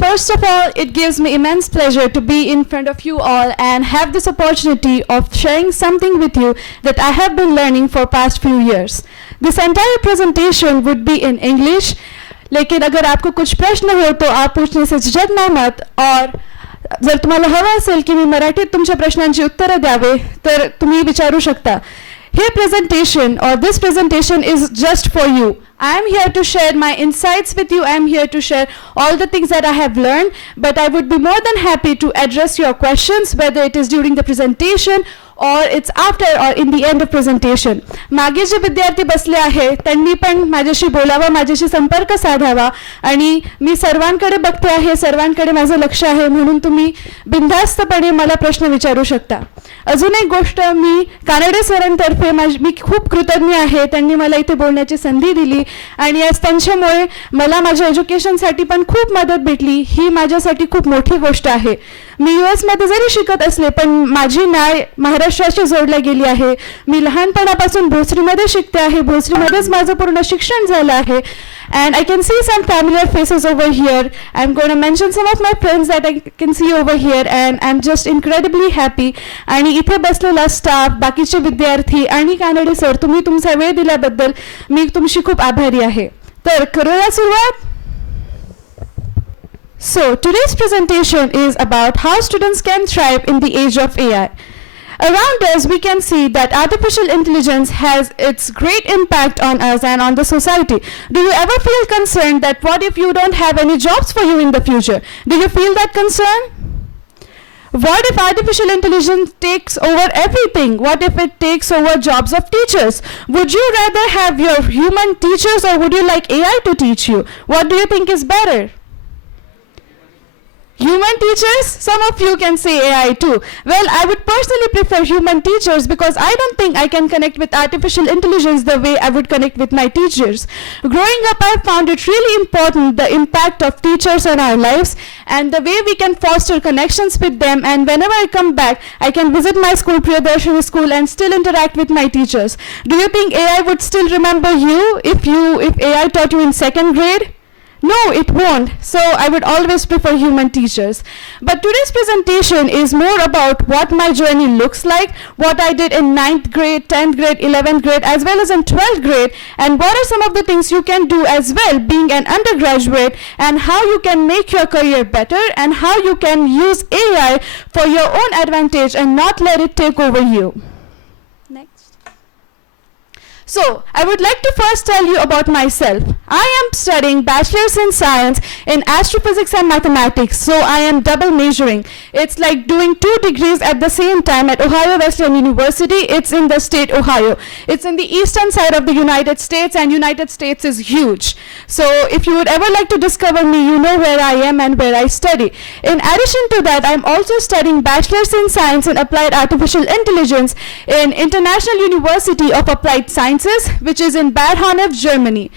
First of all, it gives me immense pleasure to be in front of you all and have this opportunity of sharing something with you that I have been learning for past few years. This entire presentation would be in English, लेकिन अगर आपको कुछ प्रश्न हो तो आप पूछने से झिझकना मत, और जर तुम्हाला हवं असेल की मी मराठीत तुमच्या प्रश्नांची उत्तरं द्यावे तर तुम्ही विचारू शकता. हे presentation or this presentation is just for you. I am here to share my insights with you. I am here to share all the things that I have learned, but I would be more than happy to address your questions, whether it is during the presentation or it's after or in the end of presentation. मागे जे विद्यार्थी बसले आहे त्यांनी पण माझ्याशी बोलावं, माझ्याशी संपर्क साधावा, आणि मी सर्वांकडे बघते आहे, सर्वांकडे माझं लक्ष आहे, म्हणून तुम्ही बिनधास्तपणे मला प्रश्न विचारू शकता. अजून एक गोष्ट, मी कानडे सरांतर्फे मी खूप कृतज्ञ आहे. त्यांनी मला इथे बोलण्याची संधी दिली आणि आज त्यांच्यामुळे मला माझ्या एज्युकेशनसाठी पण खूप मदत भेटली. ही माझ्यासाठी खूप मोठी गोष्ट आहे. मी US मध्ये जरी शिकत असले पण माझी नाळ महाराष्ट्राशी जोडल्या गेली आहे. मी लहानपणापासून भोसरीमध्ये शिकते आहे. भोसरीमध्येच माझं पूर्ण शिक्षण झालं आहे. And I can see some familiar faces over here. I'm going to mention some of my friends that I can see over here, and I'm just incredibly happy. आणि इथे बसलेला स्टाफ, बाकीचे विद्यार्थी आणि कानडे सर, तुम्ही तुमचा वेळ दिल्याबद्दल मी तुमची खूप आभारी आहे. तर करूया सुरुवात. So today's presentation is about how students can thrive in the age of AI. Around us, we can see that artificial intelligence has its great impact on us and on the society. Do you ever feel concerned that what if you don't have any jobs for you in the future? Do you feel that concern? What if artificial intelligence takes over everything? What if it takes over jobs of teachers? Would you rather have your human teachers, or would you like AI to teach you? What do you think is better? Human teachers? Some of you can say AI too. Well, I would personally prefer human teachers because I don't think I can connect with artificial intelligence the way I would connect with my teachers. Growing up, I found it really important, the impact of teachers on our lives and the way we can foster connections with them. And whenever I come back, I can visit my school, Priyadarshini school, and still interact with my teachers. Do you think AI would still remember you if AI taught you in 2nd grade? No, it won't. So I would always prefer human teachers. But today's presentation is more about what my journey looks like, what I did in 9th grade, 10th grade, 11th grade, as well as in 12th grade, and what are some of the things you can do as well being an undergraduate, and how you can make your career better, and how you can use AI for your own advantage and not let it take over you. So, I would like to first tell you about myself. I am studying Bachelor's in Science in Astrophysics and Mathematics, so I am double majoring. It's like doing 2 degrees at the same time at Ohio Wesleyan University. It's in the state Ohio. It's in the eastern side of the United States, and United States is huge. So, if you would ever like to discover me, you know where I am and where I study. In addition to that, I'm also studying Bachelor's in Science in Applied Artificial Intelligence in International University of Applied Sciences, which is in Bad Honnef, Germany.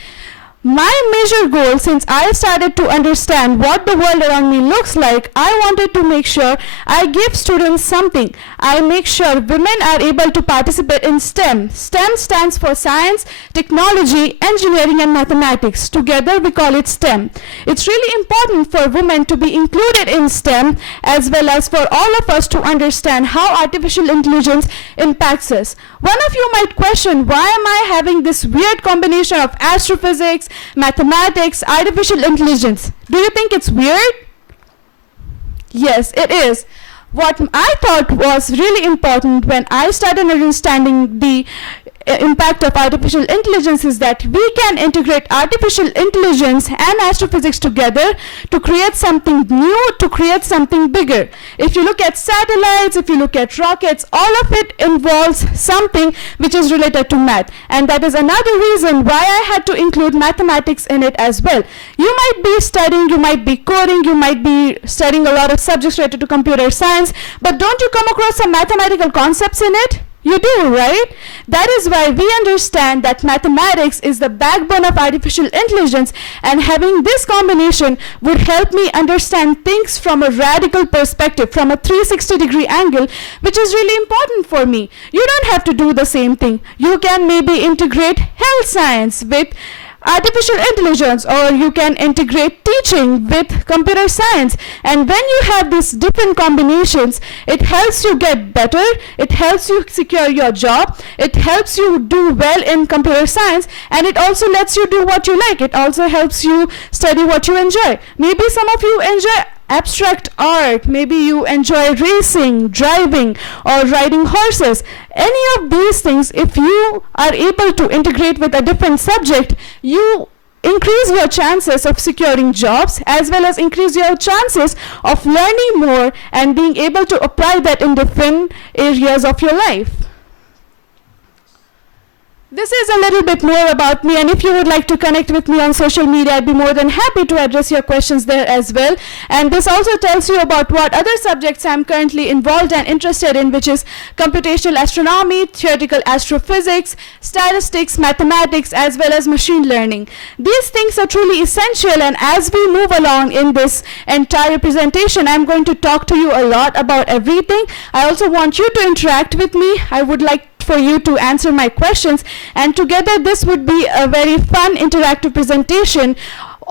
My major goal, since I started to understand what the world around me looks like, I wanted to make sure I give students something. I make sure women are able to participate in STEM. STEM stands for Science, Technology, Engineering and Mathematics. Together we call it STEM. It's really important for women to be included in STEM, as well as for all of us to understand how artificial intelligence impacts us. One of you might question, why am I having this weird combination of astrophysics, mathematics, artificial intelligence? Do you think it's weird? Yes, it is. What I thought was really important when I started understanding the impact of artificial intelligence is that we can integrate artificial intelligence and astrophysics together to create something new, to create something bigger. If you look at satellites, if you look at rockets, all of it involves something which is related to math. And that is another reason why I had to include mathematics in it as well. You might be studying, you might be coding, you might be studying a lot of subjects related to computer science, but don't you come across some mathematical concepts in it? You do, right? That is why we understand that mathematics is the backbone of artificial intelligence, and having this combination would help me understand things from a radical perspective, from a 360-degree angle, which is really important for me. You don't have to do the same thing. You can maybe integrate health science with artificial intelligence, or you can integrate teaching with computer science. And when you have these different combinations, it helps you get better, it helps you secure your job, it helps you do well in computer science, and it also lets you do what you like. It also helps you study what you enjoy. Maybe some of you enjoy abstract art, maybe you enjoy racing, driving, or riding horses. Any of these things, if you are able to integrate with a different subject, you increase your chances of securing jobs, as well as increase your chances of learning more and being able to apply that in different areas of your life. This is a little bit more about me, and if you would like to connect with me on social media, I'd be more than happy to address your questions there as well. And this also tells you about what other subjects I'm currently involved and interested in, which is computational astronomy, theoretical astrophysics, statistics, mathematics, as well as machine learning. These things are truly essential, and as we move along in this entire presentation, I'm going to talk to you a lot about everything. I also want you to interact with me. I would like for you to answer my questions, and together this would be a very fun interactive presentation.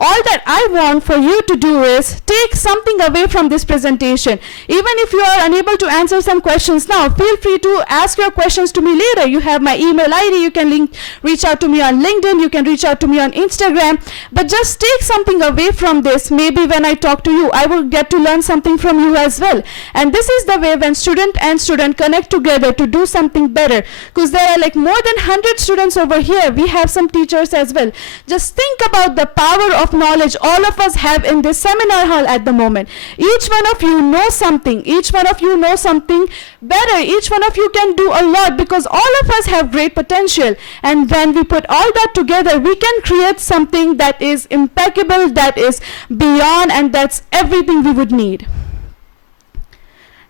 All that I want for you to do is take something away from this presentation. Even if you are unable to answer some questions now, feel free to ask your questions to me later. You have my email ID, you can reach out to me on LinkedIn, you can reach out to me on Instagram, but just take something away from this. Maybe when I talk to you, I will get to learn something from you as well. And this is the way when student and student connect together to do something better, because there are like more than 100 students over here. We have some teachers as well. Just think about the power of knowledge all of us have in this seminar hall at the moment. Each one of you knows something. Each one of you knows something better. Each one of you can do a lot, because all of us have great potential. And when we put all that together, we can create something that is impeccable, that is beyond, and that's everything we would need.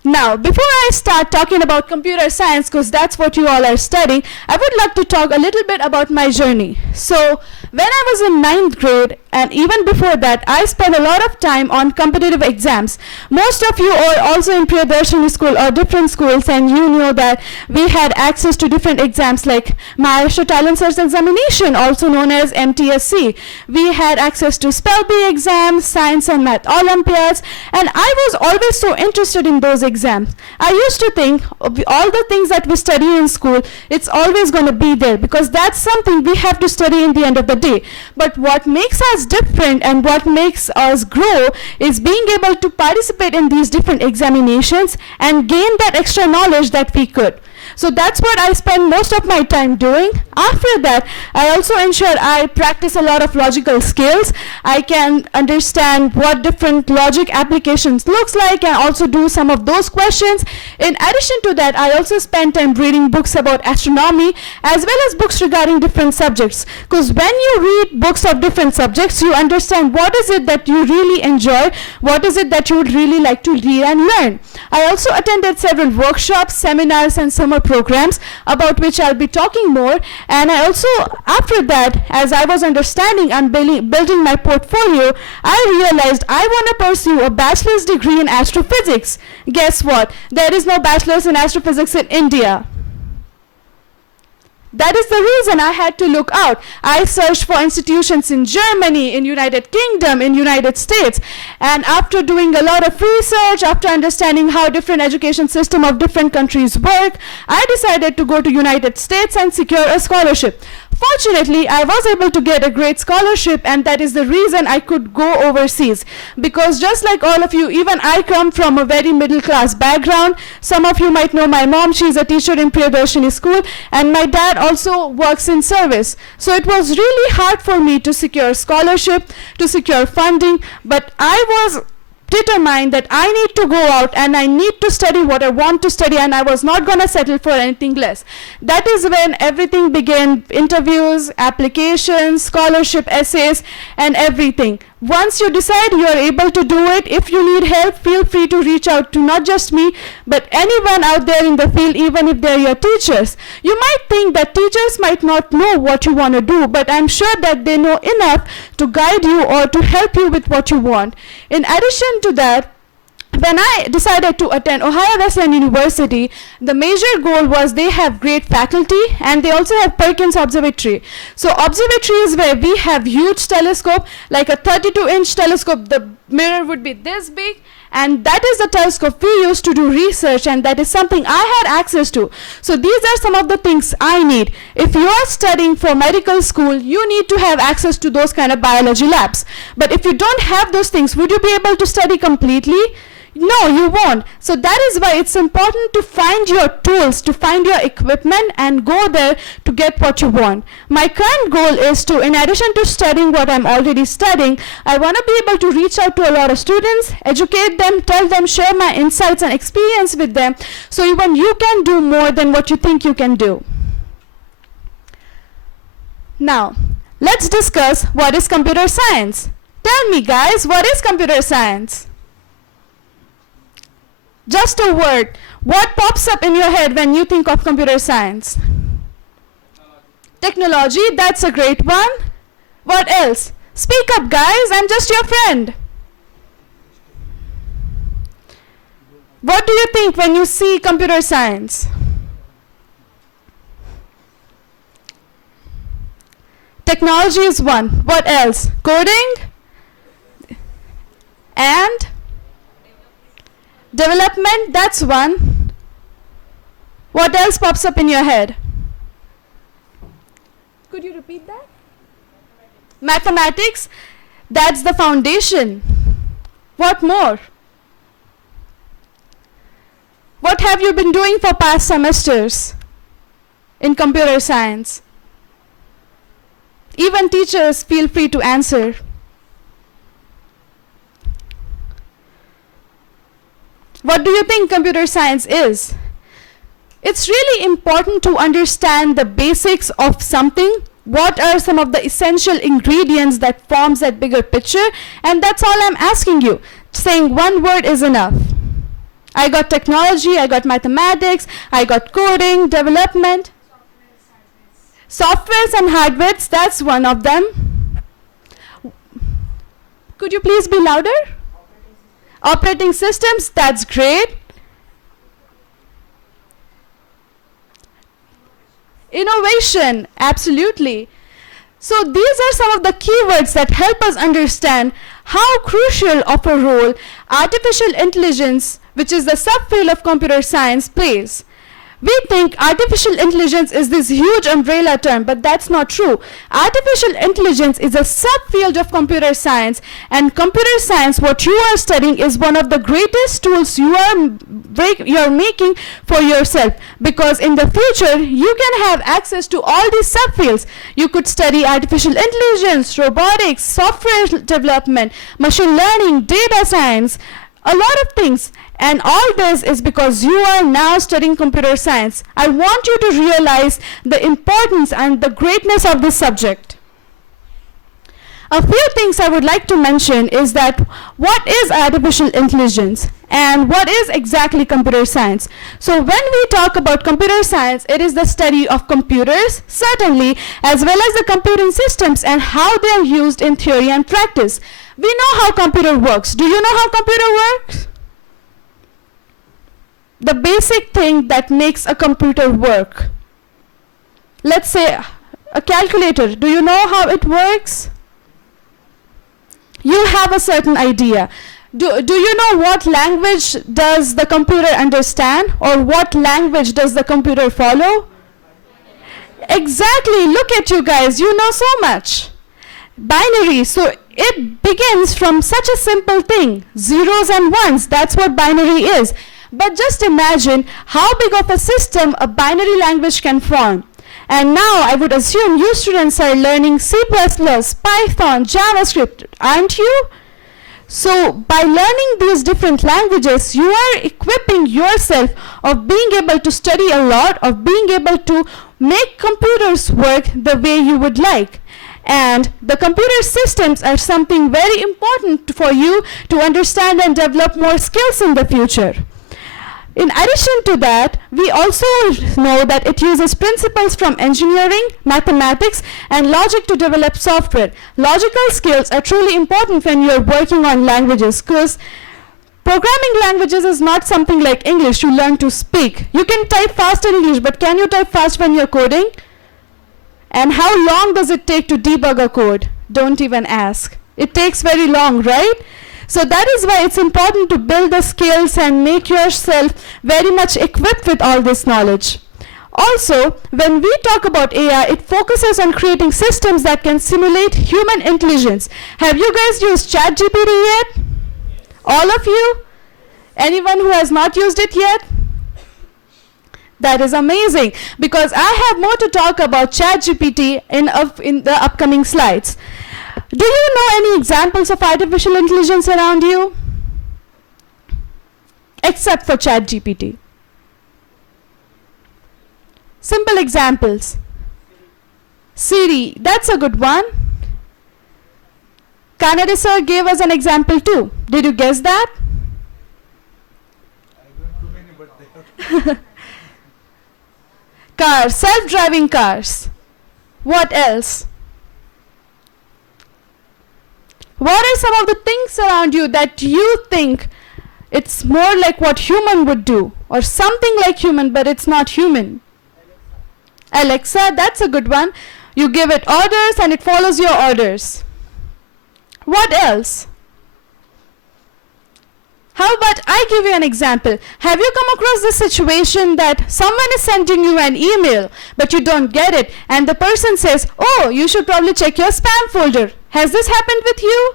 Now, before I start talking about computer science, because that's what you all are studying, I would like to talk a little bit about my journey. So, when I was in 9th grade, and even before that, I spent a lot of time on competitive exams. Most of you are also in Priyadarshini school or different schools, and you know that we had access to different exams like Maharashtra Talent Search Examination, also known as MTSC. We had access to Spell Bee exams, Science and Math Olympiads, and I was always so interested in those exams. I used to think all the things that we study in school, it's always going to be there, because that's something we have to study in the end of the day. But what makes us different and what makes us grow is being able to participate in these different examinations and gain that extra knowledge that we could. So that's what I spend most of my time doing. After that, I also ensure I practice a lot of logical skills. I can understand what different logic applications looks like and also do some of those questions. In addition to that, I also spend time reading books about astronomy as well as books regarding different subjects. Because when you read books of different subjects, you understand what is it that you really enjoy, what is it that you would really like to read and learn. I also attended several workshops, seminars, and summer programs about which I'll be talking more. And I also, after that, as I was understanding and building my portfolio, I realized I want to pursue a bachelor's degree in astrophysics. Guess what? There is no bachelor's in astrophysics in India. That is the reason I had to look out. I searched for institutions in Germany, in United Kingdom, in United States. And after doing a lot of research, after understanding how different education systems of different countries work, I decided to go to United States and secure a scholarship. Fortunately, I was able to get a great scholarship, and that is the reason I could go overseas. Because just like all of you, even I come from a very middle class background. Some of you might know my mom, she's a teacher in Priyadarshini school, and my dad also works in service. So it was really hard for me to secure scholarship, to secure funding, but I was determined that I need to go out and I need to study what I want to study, and I was not going to settle for anything less. That is when everything began: interviews, applications, scholarship essays, and everything. Once you decide you are able to do it, if you need help, feel free to reach out to not just me, but anyone out there in the field, even if they're your teachers. You might think that teachers might not know what you want to do, but I'm sure that they know enough to guide you or to help you with what you want. In addition to that, When I decided to attend Ohio Wesleyan University, the major goal was they have great faculty and they also have Perkins Observatory. So observatory is where we have huge telescope, like a 32-inch telescope. The mirror would be this big, and that is the telescope we use to do research, and that is something I had access to. So these are some of the things I need. If you are studying for medical school, you need to have access to those kind of biology labs. But if you don't have those things, would you be able to study completely? No, you won't. So that is why it's important to find your tools, to find your equipment and go there to get what you want. My current goal is to, in addition to studying what I'm already studying, I want to be able to reach out to a lot of students, educate them, tell them, share my insights and experience with them, so even you can do more than what you think you can do. Now, let's discuss what is computer science. Tell me guys, what is computer science? Just a word. What pops up in your head when you think of computer science? Technology, that's a great one. What else? Speak up guys, I'm just your friend. What do you think when you see computer science? Technology is one. What else? Coding? And? Development, that's one. What else pops up in your head? Could you repeat that? Mathematics, that's the foundation. What more? What have you been doing for past semesters in computer science? Even teachers, feel free to answer. What do you think computer science is? It's really important to understand the basics of something. What are some of the essential ingredients that forms that bigger picture? And that's all I'm asking you. Saying one word is enough. I got technology, I got mathematics, I got coding, development. Softwares and hardwares, that's one of them. Could you please be louder? Operating systems, that's great. Innovation, absolutely. So these are some of the keywords that help us understand how crucial of a role artificial intelligence, which is the subfield of computer science, plays. We think artificial intelligence is this huge umbrella term, but that's not true. Artificial intelligence is a subfield of computer science, and computer science, what you are studying, is one of the greatest tools you are making for yourself, because in the future you can have access to all these subfields. You could study artificial intelligence, robotics, software development, machine learning, data science, a lot of things. And all this is because you are now studying computer science. I want you to realize the importance and the greatness of this subject. A few things I would like to mention is that what is artificial intelligence and what is exactly computer science? So when we talk about computer science, it is the study of computers, certainly, as well as the computing systems and how they are used in theory and practice. We know how computer works. Do you know how computer works? The basic thing that makes a computer work. Let's say a calculator. Do you know how it works? You have a certain idea. Do you know what language does the computer understand, or what language does the computer follow? Exactly. Look at you guys. You know so much. Binary. So it begins from such a simple thing. Zeros and ones. That's what binary is. But just imagine how big of a system a binary language can form. And now I would assume you students are learning C++, Python, JavaScript, aren't you? So by learning these different languages, you are equipping yourself of being able to study a lot, of being able to make computers work the way you would like. And the computer systems are something very important for you to understand and develop more skills in the future. In addition to that, we also know that it uses principles from engineering, mathematics, and logic to develop software. Logical skills are truly important when you're working on languages, because Programming languages is not something like English you learn to speak. You can type fast in English, but can you type fast when you're coding? And how long does it take to debug a code? Don't even ask. It takes very long, right? So that is why it's important to build the skills and make yourself very much equipped with all this knowledge. Also, when we talk about AI, it focuses on creating systems that can simulate human intelligence. Have you guys used ChatGPT yet? All of you? Anyone who has not used it yet? That is amazing, because I have more to talk about ChatGPT in the upcoming slides. Do you know any examples of artificial intelligence around you? Except for ChatGPT. Simple examples. Siri, that's a good one. Kanade sir gave us an example too. Did you guess that? I don't too many, but they have. Cars, self-driving cars. What else? What are some of the things around you that you think it's more like what human would do, or something like human but it's not human? Alexa, that's a good one. You give it orders and it follows your orders. What else? How about I give you an example? Have you come across this situation that someone is sending you an email but you don't get it, and the person says, oh, you should probably check your spam folder. Has this happened with you?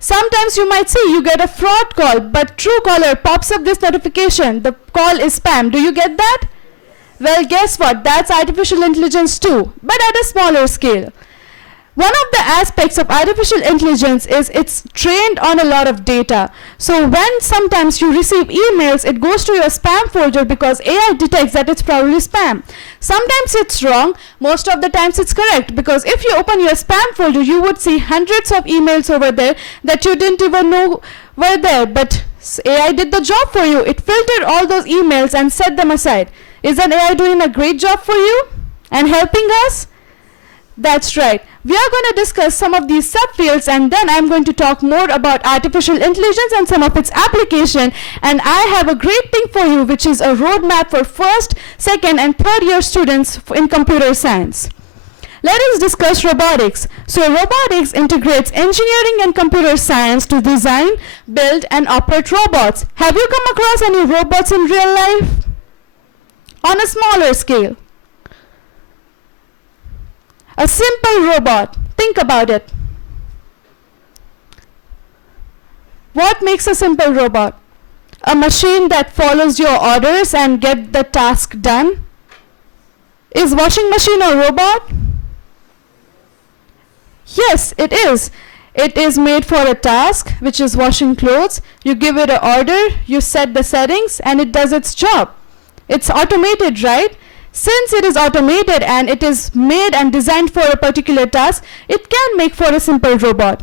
Sometimes you might see you get a fraud call, but Truecaller pops up this notification. The call is spam. Do you get that? Well, guess what? That's artificial intelligence too, but at a smaller scale. One of the aspects of artificial intelligence is it's trained on a lot of data. So when sometimes you receive emails, it goes to your spam folder because AI detects that it's probably spam. Sometimes it's wrong, most of the times it's correct, because if you open your spam folder, you would see hundreds of emails over there that you didn't even know were there, but AI did the job for you. It filtered all those emails and set them aside. Isn't AI doing a great job for you and helping us? That's right. We are going to discuss some of these subfields, and then I'm going to talk more about artificial intelligence and some of its application. And I have a great thing for you, which is a roadmap for first, second, and third year students in computer science. Let us discuss robotics. So robotics integrates engineering and computer science to design, build, and operate robots. Have you come across any robots in real life? On a smaller scale. A simple robot. Think about it. What makes a simple robot? A machine that follows your orders and get the task done. Is washing machine a robot? Yes, it is. It is made for a task, which is washing clothes. You give it an order, you set the settings, and it does its job. It's automated, right? Since it is automated and it is made and designed for a particular task, it can make for a simple robot.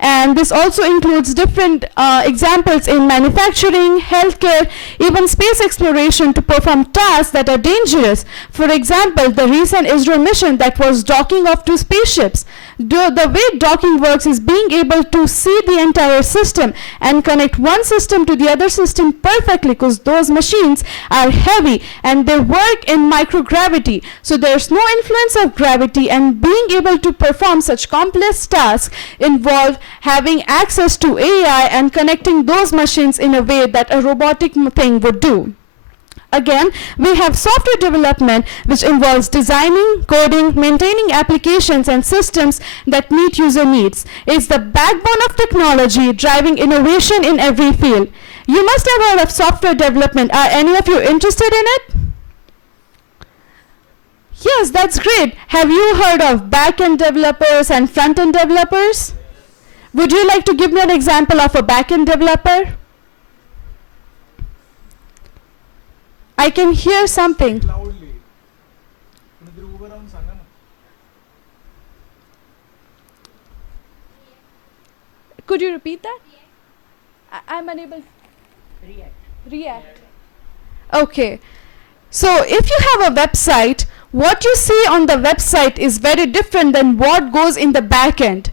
And this also includes different examples in manufacturing, healthcare, even space exploration to perform tasks that are dangerous. For example, the recent ISRO mission that was docking of two spaceships. The way docking works is being able to see the entire system and connect one system to the other system perfectly, because those machines are heavy and they work in microgravity. So there's no influence of gravity, and being able to perform such complex tasks involve having access to AI and connecting those machines in a way that a robotic thing would do. Again, we have software development, which involves designing, coding, maintaining applications and systems that meet user needs. It's the backbone of technology, driving innovation in every field. You must have heard of software development. Are any of you interested in it? Yes, that's great. Have you heard of back-end developers and front-end developers? Would you like to give me an example of a back-end developer? I can hear something. Loudly. कुणीतरी उभं राहून सांगा ना. Could you repeat that? I'm unable. React. Okay. So if you have a website, what you see on the website is very different than what goes in the back end.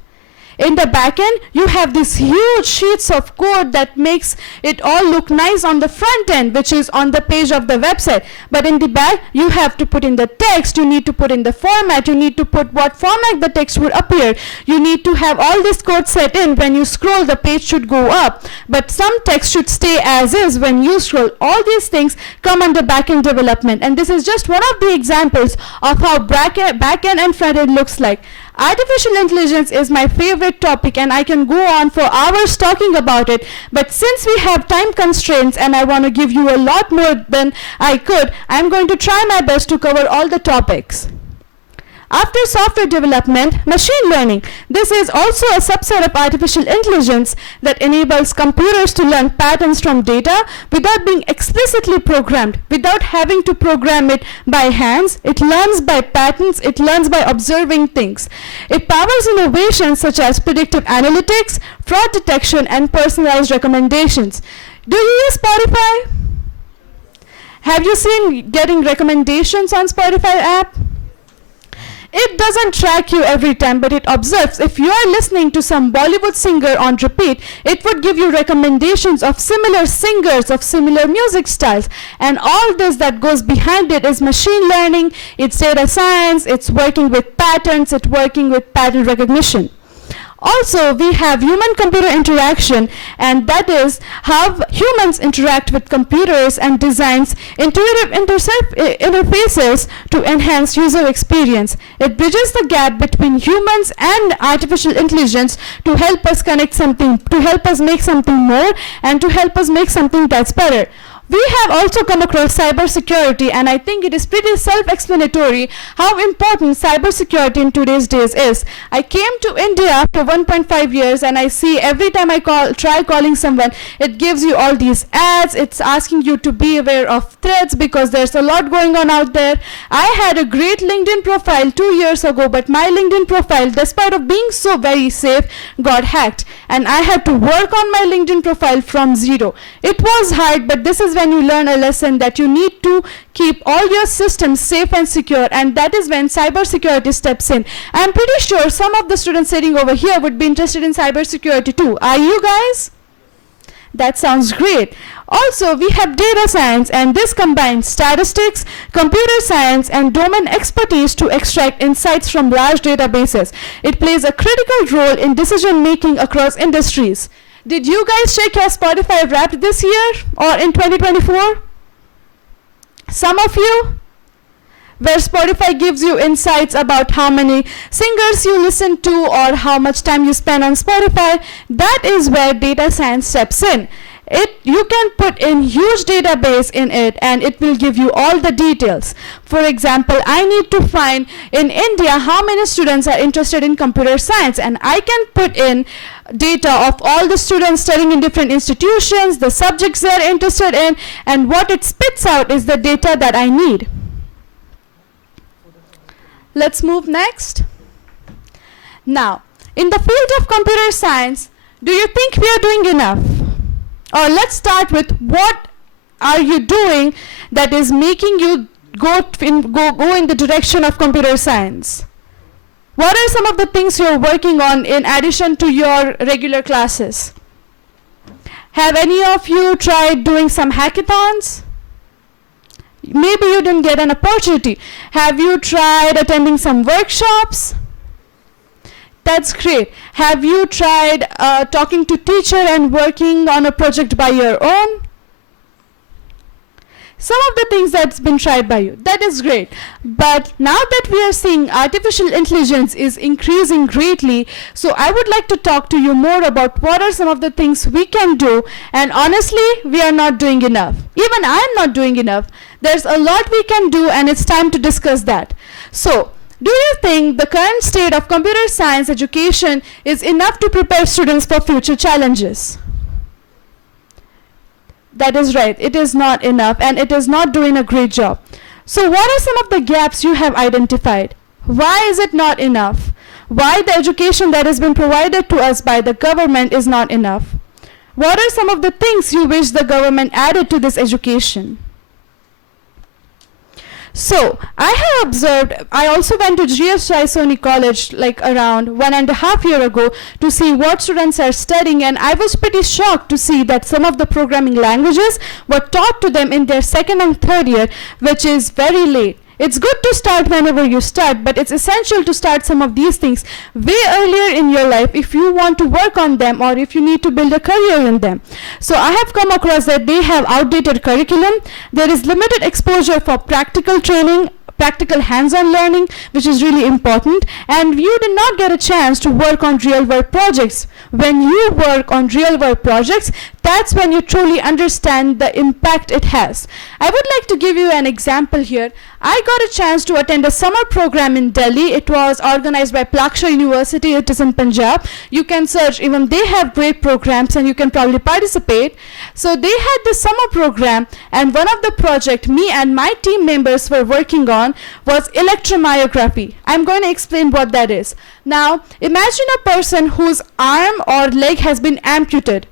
In the backend, you have these huge sheets of code that makes it all look nice on the front end, which is on the page of the website. But in the back, you have to put in the text, you need to put in the format, you need to put what format the text would appear. You need to have all this code set in. When you scroll, the page should go up, but some text should stay as is when you scroll. All these things come under backend development, and this is just one of the examples of how backend and frontend looks like. Artificial intelligence is my favorite topic, and I can go on for hours talking about it, but since we have time constraints and I want to give you a lot more than I could, I'm going to try my best to cover all the topics. After software development, machine learning. This is also a subset of artificial intelligence that enables computers to learn patterns from data without being explicitly programmed, without having to program it by hands. It learns by patterns, it learns by observing things. It powers innovations such as predictive analytics, fraud detection, and personalized recommendations. Do you use Spotify? Have you seen getting recommendations on Spotify app? It doesn't track you every time, but it observes. If you are listening to some Bollywood singer on repeat, it would give you recommendations of similar singers, of similar music styles. And all this that goes behind it is machine learning, it's data science, it's working with patterns, it's working with pattern recognition. Also, we have human-computer interaction, and that is how humans interact with computers and designs intuitive interfaces to enhance user experience. It bridges the gap between humans and artificial intelligence to help us connect something, to help us make something more, and to help us make something that's better. We have also come across cybersecurity, and I think it is pretty self-explanatory how important cybersecurity in today's days is. I came to India after 1.5 years, and I see every time I try calling someone, it gives you all these ads. It's asking you to be aware of threats because there's a lot going on out there. I had a great LinkedIn profile 2 years ago, but my LinkedIn profile, despite of being so very safe, got hacked, and I had to work on my LinkedIn profile from zero. It was hard, but this is when you learn a lesson that you need to keep all your systems safe and secure, and that is when cybersecurity steps in. I'm pretty sure some of the students sitting over here would be interested in cybersecurity too. Are you guys? That sounds great. Also, we have data science, and this combines statistics, computer science, and domain expertise to extract insights from large databases. It plays a critical role in decision making across industries. Did you guys check your Spotify Wrapped this year or in 2024? Some of you? Where Spotify gives you insights about how many singers you listen to or how much time you spend on Spotify. That is where data science steps in. You can put in huge database in it, and it will give you all the details. For example, I need to find in India how many students are interested in computer science, and I can put in data of all the students studying in different institutions, the subjects they're interested in, and what it spits out is the data that I need. Let's move next. Now, in the field of computer science, do you think we are doing enough? Or let's start with, what are you doing that is making you go in the direction of computer science? What are some of the things you're working on in addition to your regular classes? Have any of you tried doing some hackathons? Maybe you didn't get an opportunity. Have you tried attending some workshops? That's great. Have you tried talking to teacher and working on a project by your own? Some of the things that's been tried by you. That is great. But now that we are seeing artificial intelligence is increasing greatly, so I would like to talk to you more about what are some of the things we can do, and honestly, we are not doing enough. Even I am not doing enough. There's a lot we can do, and it's time to discuss that. So, do you think the current state of computer science education is enough to prepare students for future challenges? That is right. It is not enough, and it is not doing a great job. So what are some of the gaps you have identified? Why is it not enough? Why the education that has been provided to us by the government is not enough? What are some of the things you wish the government added to this education? So I have observed, I also went to GSI Sony College like around 1.5 years ago to see what students are studying, and I was pretty shocked to see that some of the programming languages were taught to them in their second and third year, which is very late. It's good to start whenever you start, but it's essential to start some of these things way earlier in your life if you want to work on them or if you need to build a career in them. So I have come across that they have outdated curriculum. There is limited exposure for practical training, practical hands-on learning, which is really important, and you did not get a chance to work on real-world projects. When you work on real-world projects, that's when you truly understand the impact it has. I would like to give you an example here. I got a chance to attend a summer program in Delhi. It was organized by Plaksha University. It is in Punjab. You can search, even they have great programs and you can probably participate. So they had the summer program, and one of the project me and my team members were working on was electromyography. I'm going to explain what that is. Now, imagine a person whose arm or leg has been amputated.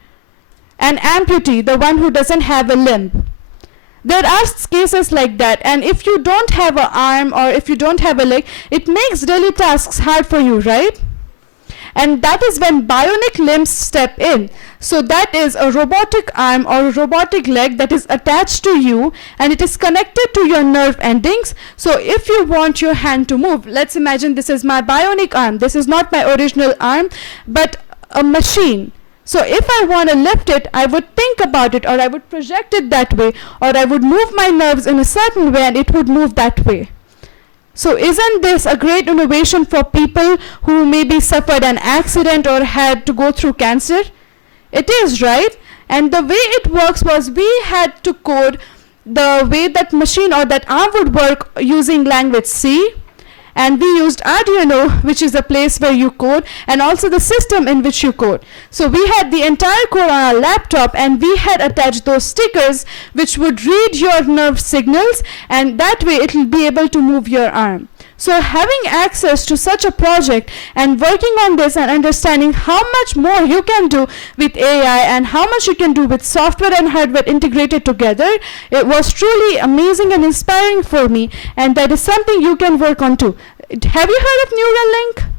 An amputee, the one who doesn't have a limb. There are cases like that, and if you don't have an arm or if you don't have a leg, it makes daily tasks hard for you, right? And that is when bionic limbs step in. So that is a robotic arm or a robotic leg that is attached to you, and it is connected to your nerve endings. So if you want your hand to move, let's imagine this is my bionic arm. This is not my original arm, but a machine. So if I want to lift it, I would think about it, or I would project it that way, or I would move my nerves in a certain way and it would move that way. So isn't this a great innovation for people who maybe suffered an accident or had to go through cancer? It is, right? And the way it works was we had to code the way that machine or that arm would work using language C. And we used Arduino, which is a place where you code, and also the system in which you code. So we had the entire code on our laptop, and we had attached those stickers which would read your nerve signals, and that way it will be able to move your arm. So having access to such a project and working on this and understanding how much more you can do with AI and how much you can do with software and hardware integrated together, it was truly amazing and inspiring for me, and that is something you can work on too. Have you heard of Neuralink?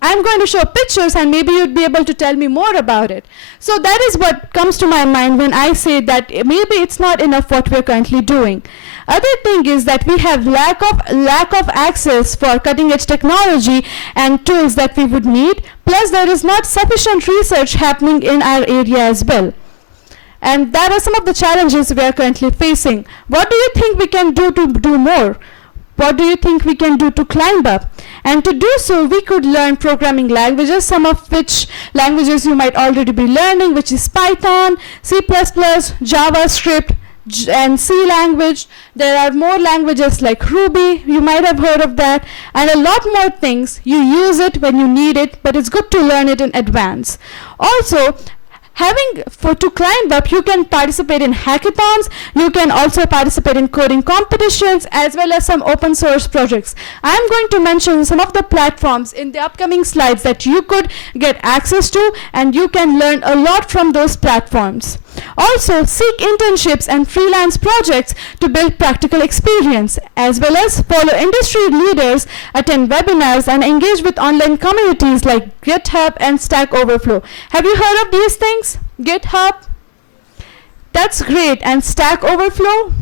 I'm going to show pictures and maybe you'd be able to tell me more about it. So that is what comes to my mind when I say that maybe it's not enough what we're currently doing. Other thing is that we have lack of access for cutting edge technology and tools that we would need. Plus there is not sufficient research happening in our area as well. And that are some of the challenges we are currently facing. What do you think we can do to do more? What do you think we can do to climb up? And to do so, we could learn programming languages, some of which languages you might already be learning, which is Python, C++, JavaScript, and C language. There are more languages like Ruby, you might have heard of that, and a lot more things. You use it when you need it, but it's good to learn it in advance. Also, to climb up, you can participate in hackathons, you can also participate in coding competitions, as well as some open source projects. I'm going to mention some of the platforms in the upcoming slides that you could get access to, and you can learn a lot from those platforms. Also, seek internships and freelance projects to build practical experience, as well as follow industry leaders, attend webinars, and engage with online communities like GitHub and Stack Overflow. Have you heard of these things? GitHub? That's great. And Stack Overflow?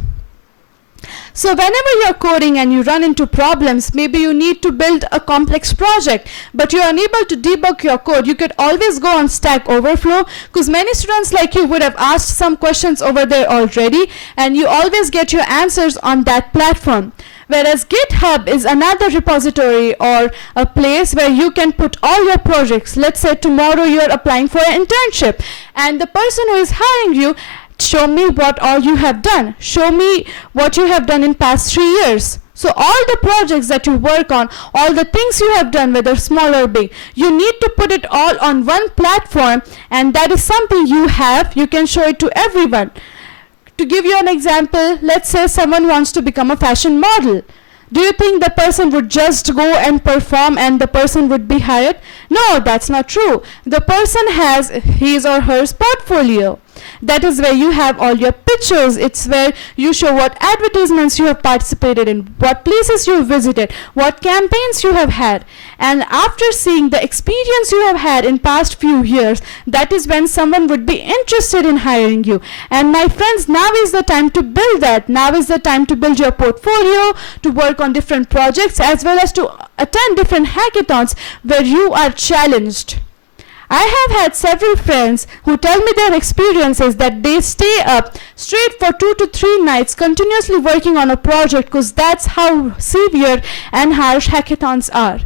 So whenever you're coding and you run into problems, maybe you need to build a complex project, but you're unable to debug your code, you could always go on Stack Overflow, because many students like you would have asked some questions over there already, and you always get your answers on that platform. Whereas GitHub is another repository or a place where you can put all your projects. Let's say tomorrow you're applying for an internship, and the person who is hiring you, show me what all you have done. Show me what you have done in past 3 years. So all the projects that you work on, all the things you have done, whether small or big, you need to put it all on one platform, and that is something you have. You can show it to everyone. To give you an example, let's say someone wants to become a fashion model. Do you think the person would just go and perform and the person would be hired? No, that's not true. The person has his or her portfolio. That is where you have all your pictures. It's where you show what advertisements you have participated in, what places you have visited, what campaigns you have had. And after seeing the experience you have had in past few years, that is when someone would be interested in hiring you. And my friends, now is the time to build that. Now is the time to build your portfolio, to work on different projects, as well as to attend different hackathons where you are challenged. I have had several friends who tell me their experiences that they stay up straight for 2 to 3 nights continuously working on a project because that's how severe and harsh hackathons are.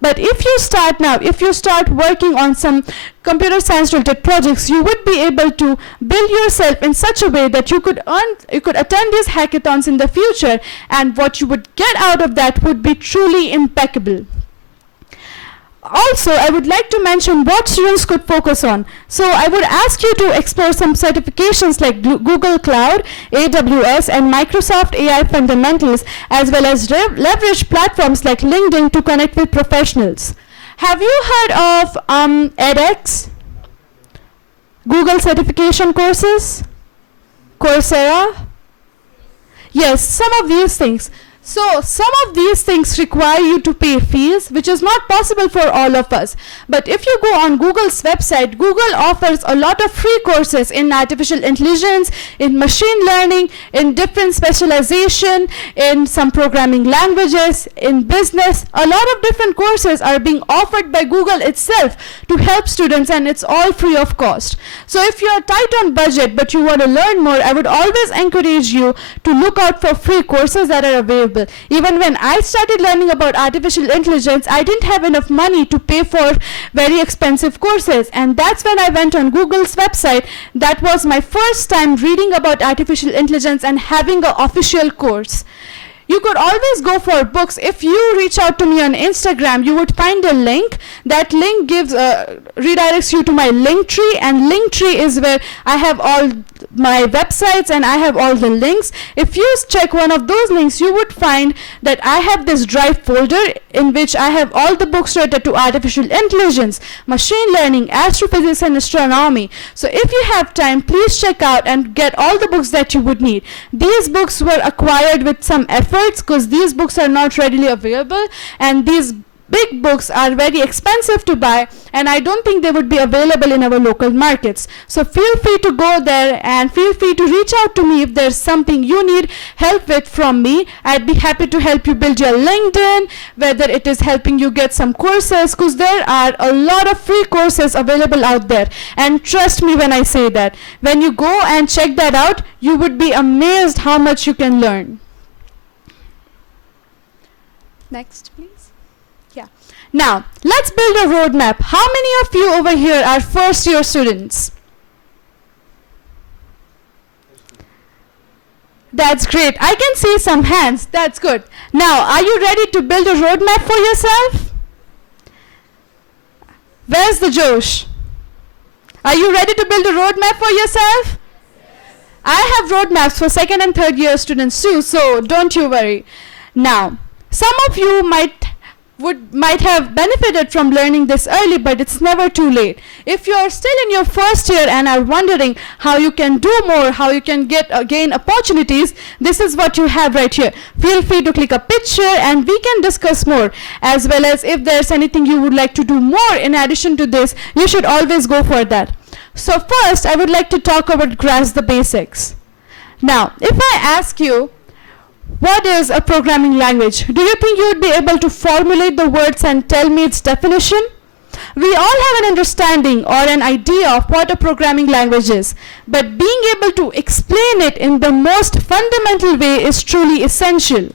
But if you start now, if you start working on some computer science related projects, you would be able to build yourself in such a way that you could attend these hackathons in the future, and what you would get out of that would be truly impeccable. Also, I would like to mention what students could focus on. So I would ask you to explore some certifications like Google Cloud, AWS, and Microsoft AI Fundamentals, as well as leverage platforms like LinkedIn to connect with professionals. Have you heard of edX? Google certification courses? Coursera? Yes, some of these things. So some of these things require you to pay fees, which is not possible for all of us. But if you go on Google's website, Google offers a lot of free courses in artificial intelligence, in machine learning, in different specialization, in some programming languages, in business. A lot of different courses are being offered by Google itself to help students, and it's all free of cost. So if you are tight on budget but you want to learn more, I would always encourage you to look out for free courses that are available. Even when I started learning about artificial intelligence, I didn't have enough money to pay for very expensive courses, and that's when I went on Google's website. That was my first time reading about artificial intelligence and having an official course. You could always go for books. If you reach out to me on Instagram, you would find a link. That link redirects you to my Linktree, and Linktree is where I have all my websites and I have all the links. If you check one of those links, you would find that I have this drive folder in which I have all the books related to artificial intelligence, machine learning, astrophysics, and astronomy. So if you have time, please check out and get all the books that you would need. These books were acquired with some efforts because these books are not readily available, and these big books are very expensive to buy, and I don't think they would be available in our local markets. So feel free to go there and feel free to reach out to me if there's something you need help with from me. I'd be happy to help you build your LinkedIn, whether it is helping you get some courses, because there are a lot of free courses available out there. And trust me when I say that, when you go and check that out, you would be amazed how much you can learn. Next, please. Yeah. Now, let's build a roadmap. How many of you over here are first year students? That's great. I can see some hands. That's good. Now, are you ready to build a roadmap for yourself? Where's the Josh? Are you ready to build a roadmap for yourself? I have roadmaps for second and third year students too, so don't you worry. Now, some of you might have benefited from learning this early, but it's never too late. If you are still in your first year and are wondering how you can do more, how you can gain opportunities, this is what you have right here. Feel free to click a picture and we can discuss more. As well as if there's anything you would like to do more in addition to this, you should always go for that. So first, I would like to talk about grasp the basics. Now, if I ask you, what is a programming language? Do you think you would be able to formulate the words and tell me its definition? We all have an understanding or an idea of what a programming language is, but being able to explain it in the most fundamental way is truly essential.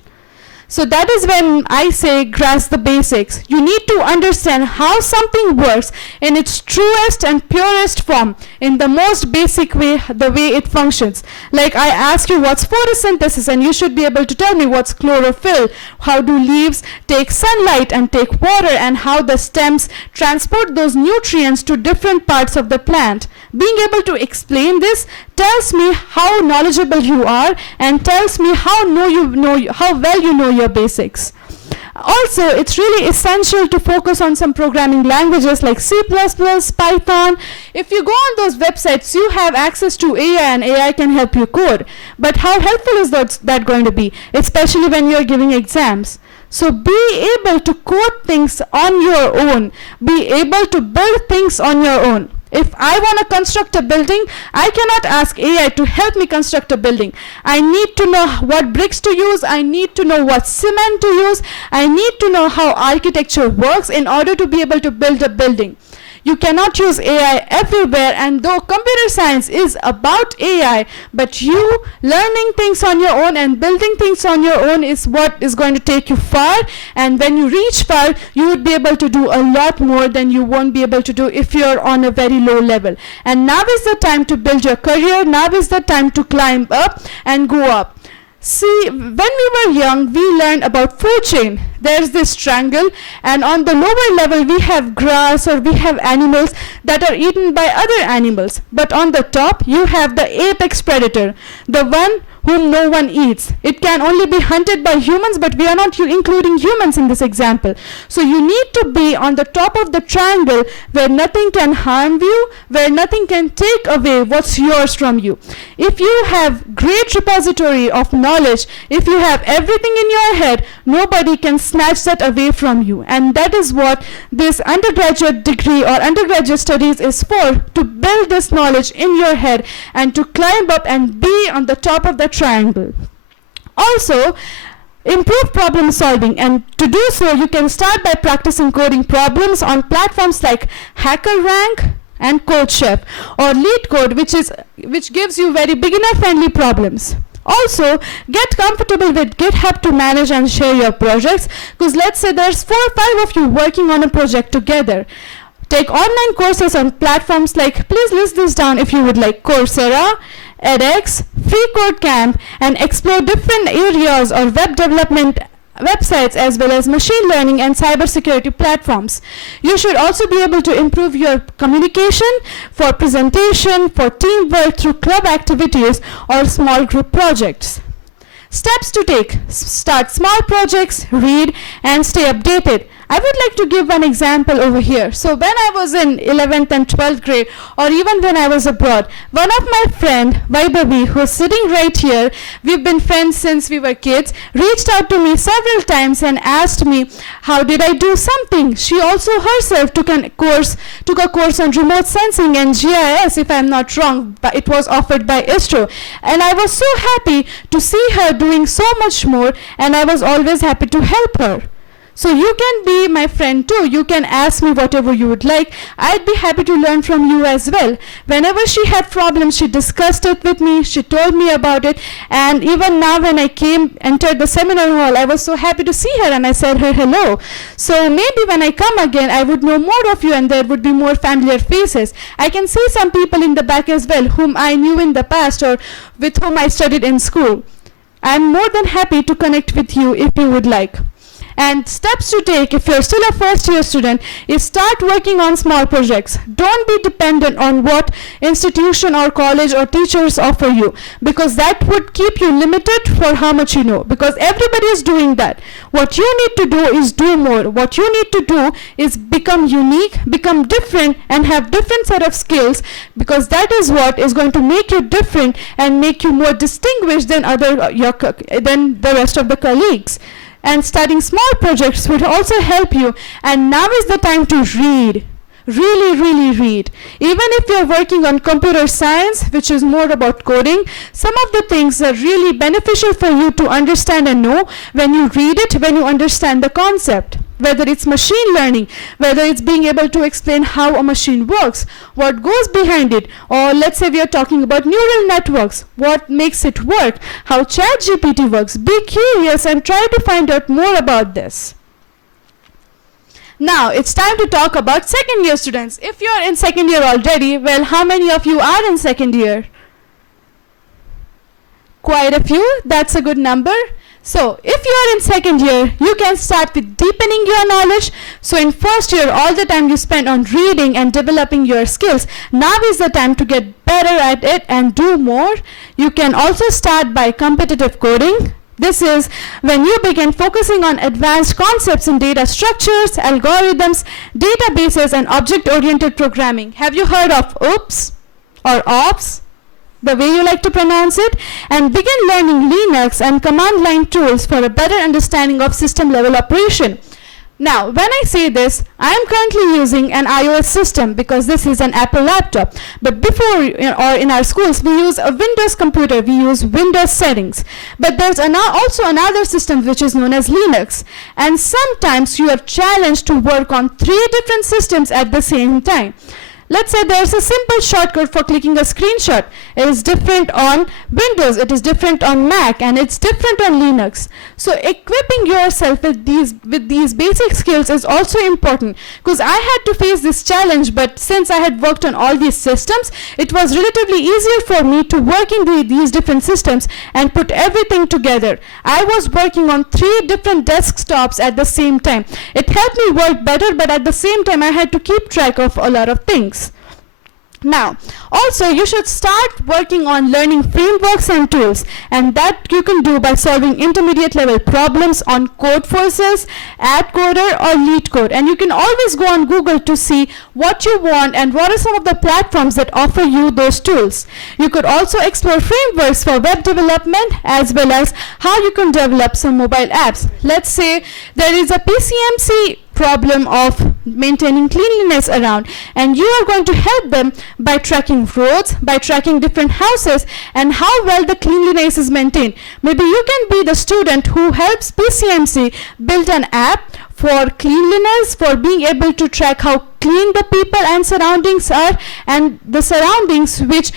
So that is when I say grasp the basics. You need to understand how something works in its truest and purest form, in the most basic way, the way it functions. Like I ask you what's photosynthesis, and you should be able to tell me what's chlorophyll, how do leaves take sunlight and take water, and how the stems transport those nutrients to different parts of the plant. Being able to explain this tells me how knowledgeable you are and tells me how well you know your basics. Also, it's really essential to focus on some programming languages like C++, Python. If you go on those websites, you have access to AI and AI can help you code. But how helpful is that going to be, especially when you're giving exams? So be able to code things on your own. Be able to build things on your own. If I want to construct a building, I cannot ask AI to help me construct a building. I need to know what bricks to use. I need to know what cement to use. I need to know how architecture works in order to be able to build a building. You cannot use AI everywhere, and though computer science is about AI, but you learning things on your own and building things on your own is what is going to take you far, and when you reach far, you would be able to do a lot more than you won't be able to do if you're on a very low level. And now is the time to build your career. Now is the time to climb up and go up. See, when we were young, we learned about food chain. There's this triangle, and on the lower level, we have grass or we have animals that are eaten by other animals. But on the top, you have the apex predator, the one whom no one eats. It can only be hunted by humans, but we are not including humans in this example. So you need to be on the top of the triangle where nothing can harm you, where nothing can take away what's yours from you. If you have great repository of knowledge, if you have everything in your head, nobody can snatch that away from you. And that is what this undergraduate degree or undergraduate studies is for, to build this knowledge in your head and to climb up and be on the top of the triangle. Also, improve problem solving, and to do so you can start by practicing coding problems on platforms like HackerRank and CodeChef or LeetCode, which gives you very beginner friendly problems. Also, get comfortable with GitHub to manage and share your projects, because let's say there's 4 or 5 of you working on a project together. Take online courses on platforms like, please list this down if you would like, Coursera, edX, FreeCodeCamp, and explore different areas or web development websites as well as machine learning and cybersecurity platforms. You should also be able to improve your communication for presentation, for teamwork through club activities or small group projects. Steps to take: start small projects, read, and stay updated. I would like to give one example over here. So when I was in 11th and 12th grade, or even when I was abroad, one of my friend, Vaibhavi, who is sitting right here, we've been friends since we were kids, reached out to me several times and asked me, how did I do something? She also herself took a course on remote sensing and GIS, if I'm not wrong, but it was offered by ISRO. And I was so happy to see her doing so much more, and I was always happy to help her. So you can be my friend too. You can ask me whatever you would like. I'd be happy to learn from you as well. Whenever she had problems, she discussed it with me. She told me about it. And even now when I entered the seminar hall, I was so happy to see her and I said her hello. So maybe when I come again, I would know more of you and there would be more familiar faces. I can see some people in the back as well whom I knew in the past or with whom I studied in school. I'm more than happy to connect with you if you would like. And steps to take if you're still a first year student is start working on small projects. Don't be dependent on what institution or college or teachers offer you, because that would keep you limited for how much you know, because everybody is doing that. What you need to do is do more. What you need to do is become unique, become different, and have different set of skills, because that is what is going to make you different and make you more distinguished than the rest of the colleagues. And starting small projects would also help you. And now is the time to read. Really, really read. Even if you're working on computer science, which is more about coding, some of the things are really beneficial for you to understand and know when you read it, when you understand the concept. Whether it's machine learning, whether it's being able to explain how a machine works, what goes behind it, or let's say we are talking about neural networks, what makes it work, how ChatGPT works. Be curious and try to find out more about this. Now, it's time to talk about second year students. If you're in second year already, well, how many of you are in second year? Quite a few. That's a good number. So, if you are in second year, you can start with deepening your knowledge. So, in first year, all the time you spend on reading and developing your skills. Now is the time to get better at it and do more. You can also start by competitive coding. This is when you begin focusing on advanced concepts in data structures, algorithms, databases, and object-oriented programming. Have you heard of OOPS or OPS? The way you like to pronounce it, and begin learning Linux and command line tools for a better understanding of system level operation. Now, when I say this, I am currently using an iOS system because this is an Apple laptop. But before, or in our schools, we use a Windows computer, we use Windows settings. But there's also another system which is known as Linux. And sometimes you are challenged to work on 3 different systems at the same time. Let's say there's a simple shortcut for clicking a screenshot. It is different on Windows, it is different on Mac, and it's different on Linux. So equipping yourself with these basic skills is also important, because I had to face this challenge, but since I had worked on all these systems, it was relatively easier for me to work in these different systems and put everything together. I was working on 3 different desktops at the same time. It helped me work better, but at the same time I had to keep track of a lot of things. Now, also you should start working on learning frameworks and tools, and that you can do by solving intermediate level problems on Codeforces, AdCoder, or LeetCode. And you can always go on Google to see what you want and what are some of the platforms that offer you those tools. You could also explore frameworks for web development as well as how you can develop some mobile apps. Let's say there is a PCMC problem of maintaining cleanliness around, and you are going to help them by tracking roads, by tracking different houses and how well the cleanliness is maintained. Maybe you can be the student who helps PCMC build an app for cleanliness, for being able to track how clean the people and surroundings are, and the surroundings which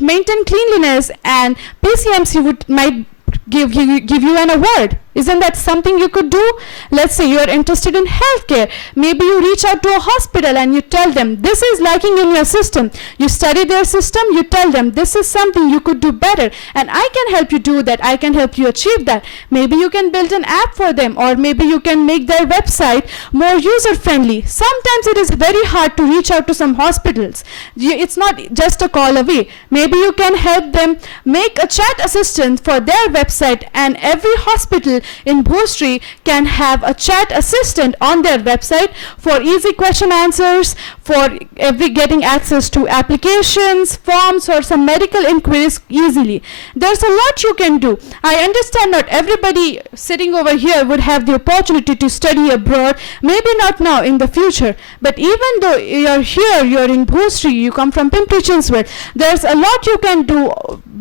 maintain cleanliness, and PCMC might give you an award. Isn't that something you could do? Let's say you are interested in healthcare. Maybe you reach out to a hospital and you tell them this is lacking in your system. You study their system, you tell them this is something you could do better, and I can help you do that. I can help you achieve that. Maybe you can build an app for them, or maybe you can make their website more user friendly. Sometimes it is very hard to reach out to some hospitals. It's not just a call away. Maybe you can help them make a chat assistant for their website, and every hospital in Bhojpuri can have a chat assistant on their website for easy question answers, for getting access to applications, forms, or some medical inquiries easily. There's a lot you can do. I understand not everybody sitting over here would have the opportunity to study abroad, maybe not now, in the future. But even though you're here, you're in Bhojpuri, you come from Pimpri-Chinchwad, there's a lot you can do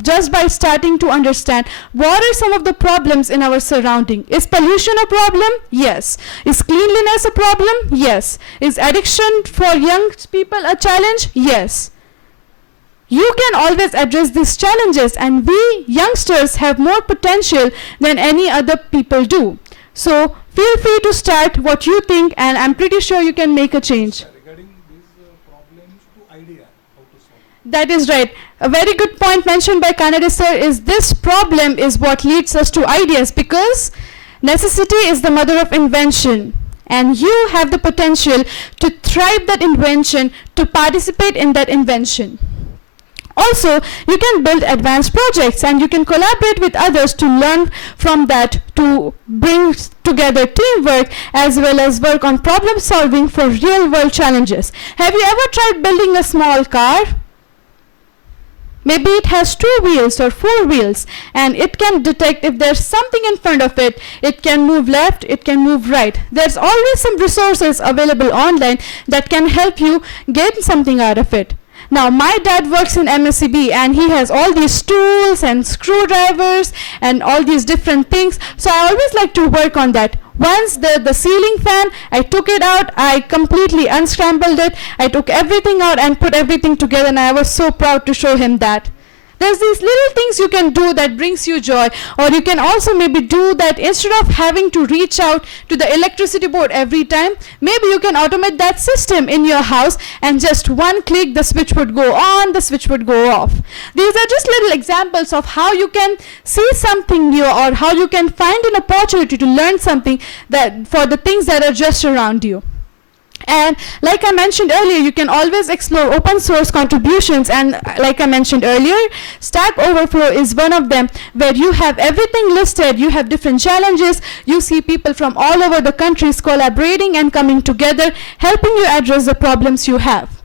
just by starting to understand what are some of the problems in our surrounding. Is pollution a problem? Yes. Is cleanliness a problem? Yes. Is addiction for young people a challenge? Yes. You can always address these challenges, and we youngsters have more potential than any other people do. So feel free to start what you think, and I'm pretty sure you can make a change. Regarding these problems to idea, how to solve. That is right. A very good point mentioned by Kanade sir is this problem is what leads us to ideas, because necessity is the mother of invention, and you have the potential to thrive that invention, to participate in that invention. Also, you can build advanced projects, and you can collaborate with others to learn from that, to bring together teamwork as well as work on problem solving for real world challenges. Have you ever tried building a small car? Maybe it has 2 wheels or 4 wheels, and it can detect if there's something in front of it. It can move left, it can move right. There's always some resources available online that can help you get something out of it. Now, my dad works in MSCB, and he has all these tools and screwdrivers and all these different things. So I always like to work on that. Once the ceiling fan, I took it out, I completely unscrambled it, I took everything out and put everything together, and I was so proud to show him that. There's these little things you can do that brings you joy, or you can also maybe do that instead of having to reach out to the electricity board every time. Maybe you can automate that system in your house, and just one click the switch would go on, the switch would go off. These are just little examples of how you can see something new, or how you can find an opportunity to learn something that for the things that are just around you. And like I mentioned earlier, you can always explore open source contributions, and like I mentioned earlier, Stack Overflow is one of them, where you have everything listed, you have different challenges, you see people from all over the countries collaborating and coming together, helping you address the problems you have.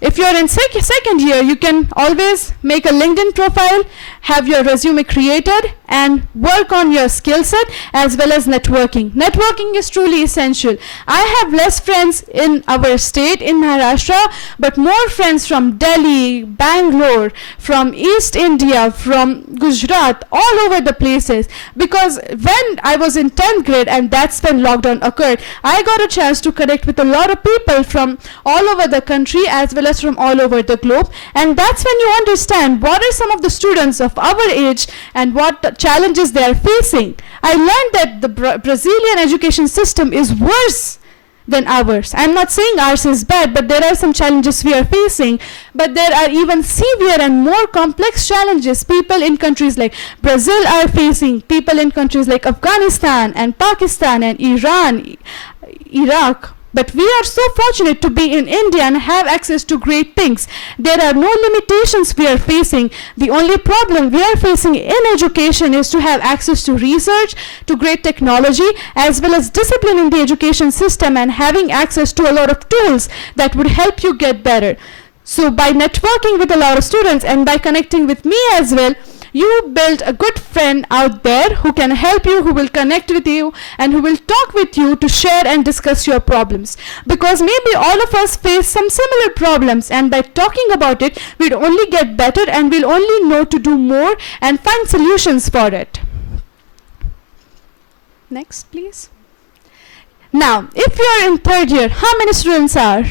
If you're in second year, you can always make a LinkedIn profile, have your resume created, and work on your skill set as well as networking. Networking is truly essential. I have less friends in our state, in Maharashtra, but more friends from Delhi, Bangalore, from East India, from Gujarat, all over the places. Because when I was in 10th grade, and that's when lockdown occurred, I got a chance to connect with a lot of people from all over the country as well as from all over the globe. And that's when you understand what are some of the students of our age and what challenges they are facing. I learned that the Brazilian education system is worse than ours. I'm not saying ours is bad, but there are some challenges we are facing. But there are even severe and more complex challenges people in countries like Brazil are facing, people in countries like Afghanistan and Pakistan and Iran, Iraq. But we are so fortunate to be in India and have access to great things. There are no limitations we are facing. The only problem we are facing in education is to have access to research, to great technology, as well as discipline in the education system, and having access to a lot of tools that would help you get better. So by networking with a lot of students and by connecting with me as well, you build a good friend out there who can help you, who will connect with you, and who will talk with you to share and discuss your problems. Because maybe all of us face some similar problems, and by talking about it, we'll only get better and we'll only know to do more and find solutions for it. Next, please. Now, if you are in third year, how many students are?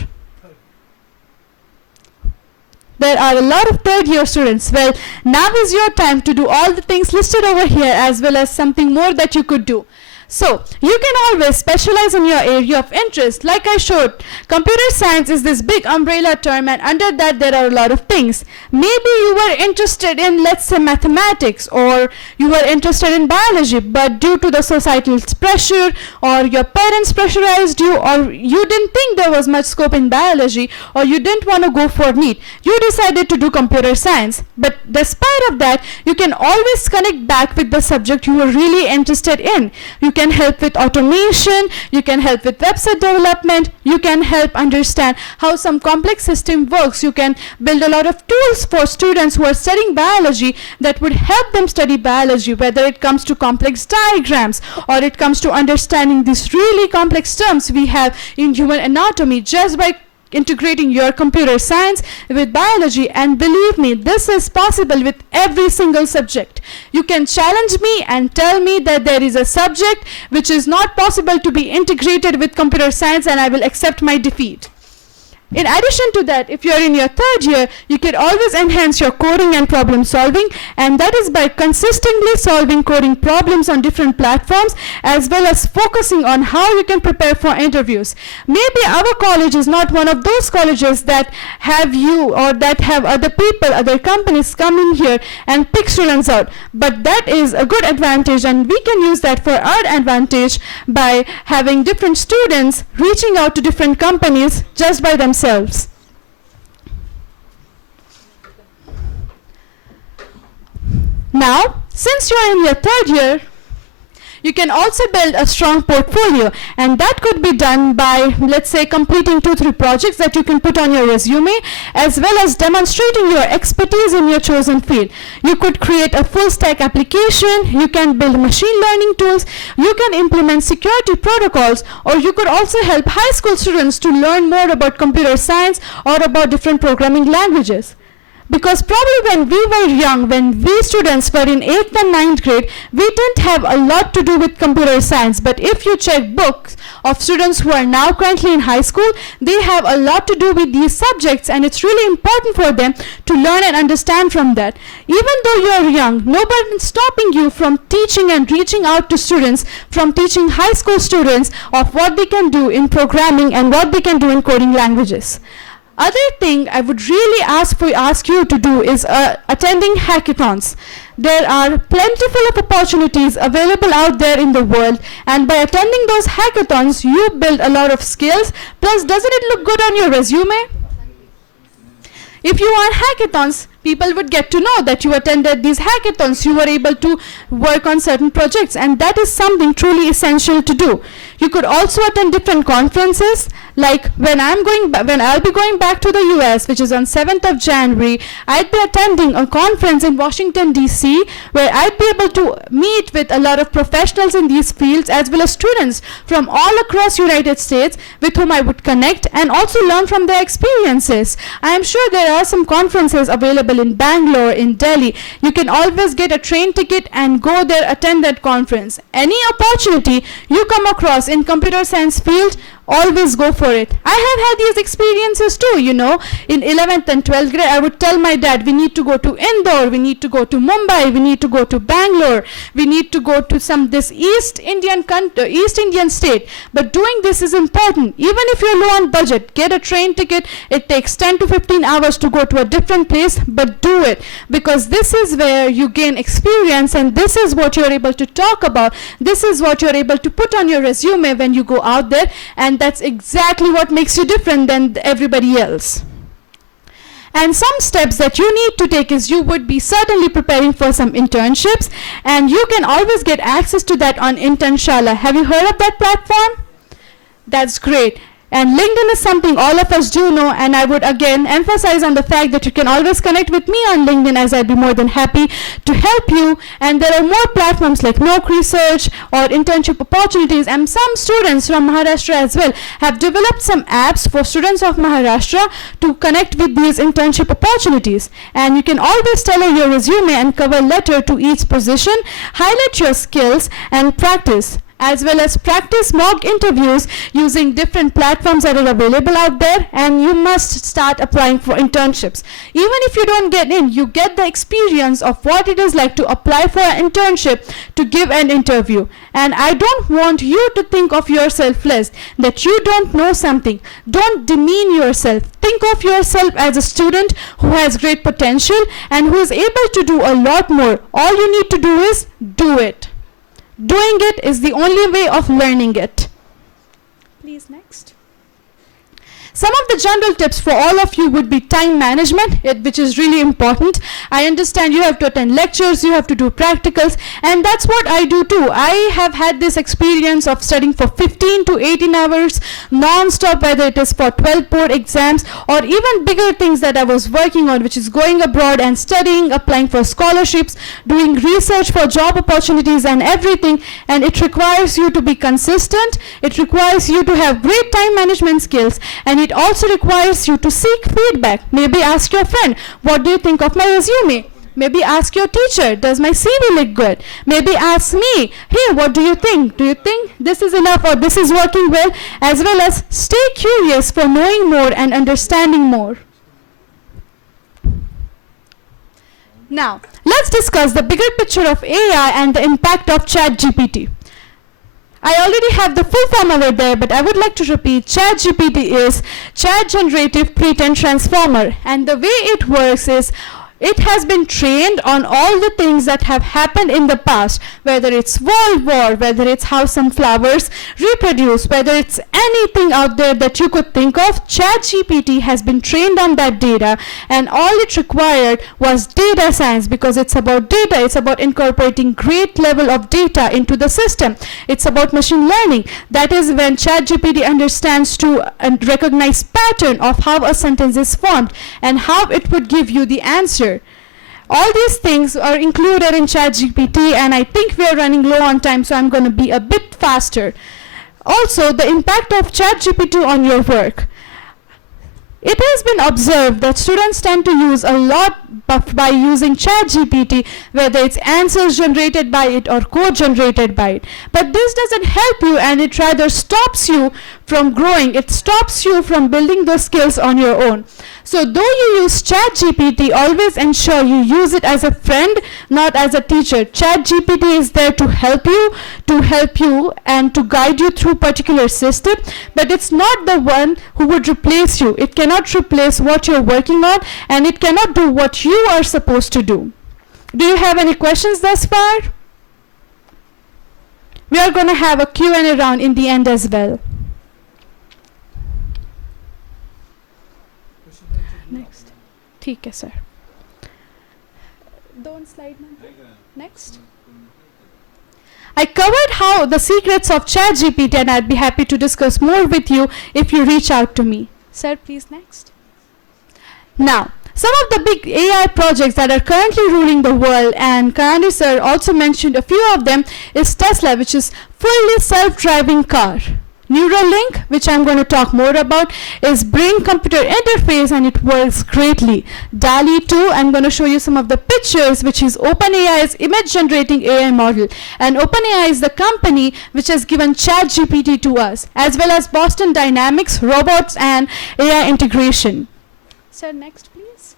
There are a lot of third year students. Well, now is your time to do all the things listed over here as well as something more that you could do. So, you can always specialize in your area of interest. Like I showed, computer science is this big umbrella term, and under that there are a lot of things. Maybe you were interested in, let's say, mathematics, or you were interested in biology, but due to the societal pressure, or your parents pressurized you, or you didn't think there was much scope in biology, or you didn't want to go for NEET, you decided to do computer science. But despite of that, you can always connect back with the subject you were really interested in. You can help with automation, you can help with website development, you can help understand how some complex system works, you can build a lot of tools for students who are studying biology that would help them study biology, whether it comes to complex diagrams or it comes to understanding these really complex terms we have in human anatomy, just by integrating your computer science with biology. And believe me, this is possible with every single subject. You can challenge me and tell me that there is a subject which is not possible to be integrated with computer science, and I will accept my defeat. In addition to that, if you're in your third year, you can always enhance your coding and problem solving, and that is by consistently solving coding problems on different platforms, as well as focusing on how you can prepare for interviews. Maybe our college is not one of those colleges that have you or that have other people, other companies come in here and pick students out, but that is a good advantage, and we can use that for our advantage by having different students reaching out to different companies just by themselves. Now, since you're in your third year, you can also build a strong portfolio, and that could be done by, let's say, completing 2-3 projects that you can put on your resume, as well as demonstrating your expertise in your chosen field. You could create a full stack application, you can build machine learning tools, you can implement security protocols, or you could also help high school students to learn more about computer science or about different programming languages. Because probably when we were young, when we students were in 8th and 9th grade, we didn't have a lot to do with computer science. But if you check books of students who are now currently in high school, they have a lot to do with these subjects, and it's really important for them to learn and understand from that. Even though you're young, nobody is stopping you from teaching and reaching out to students, from teaching high school students of what they can do in programming and what they can do in coding languages. Other thing I would really ask you to do is attending hackathons. There are plentiful of opportunities available out there in the world, and by attending those hackathons you build a lot of skills. Plus, doesn't it look good on your resume? If you want hackathons, people would get to know that you attended these hackathons, you were able to work on certain projects, and that is something truly essential to do. You could also attend different conferences, like when I'll be going back to the US, which is on 7th of January, I'd be attending a conference in Washington, D.C., where I'd be able to meet with a lot of professionals in these fields, as well as students from all across United States with whom I would connect and also learn from their experiences. I am sure there are some conferences available in Bangalore, in Delhi. You can always get a train ticket and go there, attend that conference. Any opportunity you come across in computer science field, always go for it. I have had these experiences too, you know. In 11th and 12th grade, I would tell my dad, we need to go to Indore, we need to go to Mumbai, we need to go to Bangalore, we need to go to this East Indian state. But doing this is important. Even if you're low on budget, get a train ticket. It takes 10 to 15 hours to go to a different place, but do it, because this is where you gain experience, and this is what you're able to talk about. This is what you're able to put on your resume when you go out there, and that's exactly what makes you different than everybody else. And some steps that you need to take is you would be certainly preparing for some internships, and you can always get access to that on Internshala. Have you heard of that platform? That's great. And LinkedIn is something all of us do know, and I would again emphasize on the fact that you can always connect with me on LinkedIn, as I'd be more than happy to help you. And there are more platforms like Nook Research or internship opportunities, and some students from Maharashtra as well have developed some apps for students of Maharashtra to connect with these internship opportunities. And you can always tailor your resume and cover letter to each position, highlight your skills and practice, as well as practice mock interviews using different platforms that are available out there. And you must start applying for internships. Even if you don't get in, you get the experience of what it is like to apply for an internship, to give an interview. And I don't want you to think of yourself less, that you don't know something. Don't demean yourself. Think of yourself as a student who has great potential and who is able to do a lot more. All you need to do is do it. Doing it is the only way of learning it. Please, next. Some of the general tips for all of you would be time management, which is really important. I understand you have to attend lectures, you have to do practicals, and that's what I do too. I have had this experience of studying for 15 to 18 hours non-stop, whether it is for 12 board exams or even bigger things that I was working on, which is going abroad and studying, applying for scholarships, doing research for job opportunities and everything. And it requires you to be consistent. It requires you to have great time management skills, and it also requires you to seek feedback. Maybe ask your friend, what do you think of my resume? Maybe ask your teacher, does my CV look good? Maybe ask me, hey, what do you think? Do you think this is enough or this is working well? As well as stay curious for knowing more and understanding more. Now, let's discuss the bigger picture of AI and the impact of ChatGPT. I already have the full form over there, but I would like to repeat. ChatGPT is Chat Generative Pre-trained Transformer, and the way it works is it has been trained on all the things that have happened in the past, whether it's World War, whether it's how some flowers reproduce, whether it's anything out there that you could think of. ChatGPT has been trained on that data, and all it required was data science, because it's about data. It's about incorporating great level of data into the system. It's about machine learning. That is when ChatGPT understands to recognize pattern of how a sentence is formed and how it would give you the answer. All these things are included in ChatGPT, and I think we are running low on time, so I'm going to be a bit faster. Also, the impact of ChatGPT on your work. It has been observed that students tend to use a lot by using ChatGPT, whether it's answers generated by it or code generated by it. But this doesn't help you, and it rather stops you from growing. It stops you from building those skills on your own. So though you use ChatGPT, always ensure you use it as a friend, not as a teacher. ChatGPT is there to help you and to guide you through particular system, but it's not the one who would replace you. It cannot replace what you're working on, and it cannot do what you are supposed to do. Do you have any questions thus far? We are going to have a Q&A round in the end as well. Next. ठीक है sir. Don't slide next. I covered how the secrets of ChatGPT, and I'd be happy to discuss more with you if you reach out to me. Sir, please next. Now, some of the big AI projects that are currently ruling the world, and Karani sir also mentioned a few of them, is Tesla, which is fully self-driving car. Neuralink, which I'm going to talk more about, is brain-computer interface, and it works greatly. DALL-E 2, I'm going to show you some of the pictures, which is OpenAI's image-generating AI model. And OpenAI is the company which has given ChatGPT to us, as well as Boston Dynamics, robots, and AI integration. Sir, next please.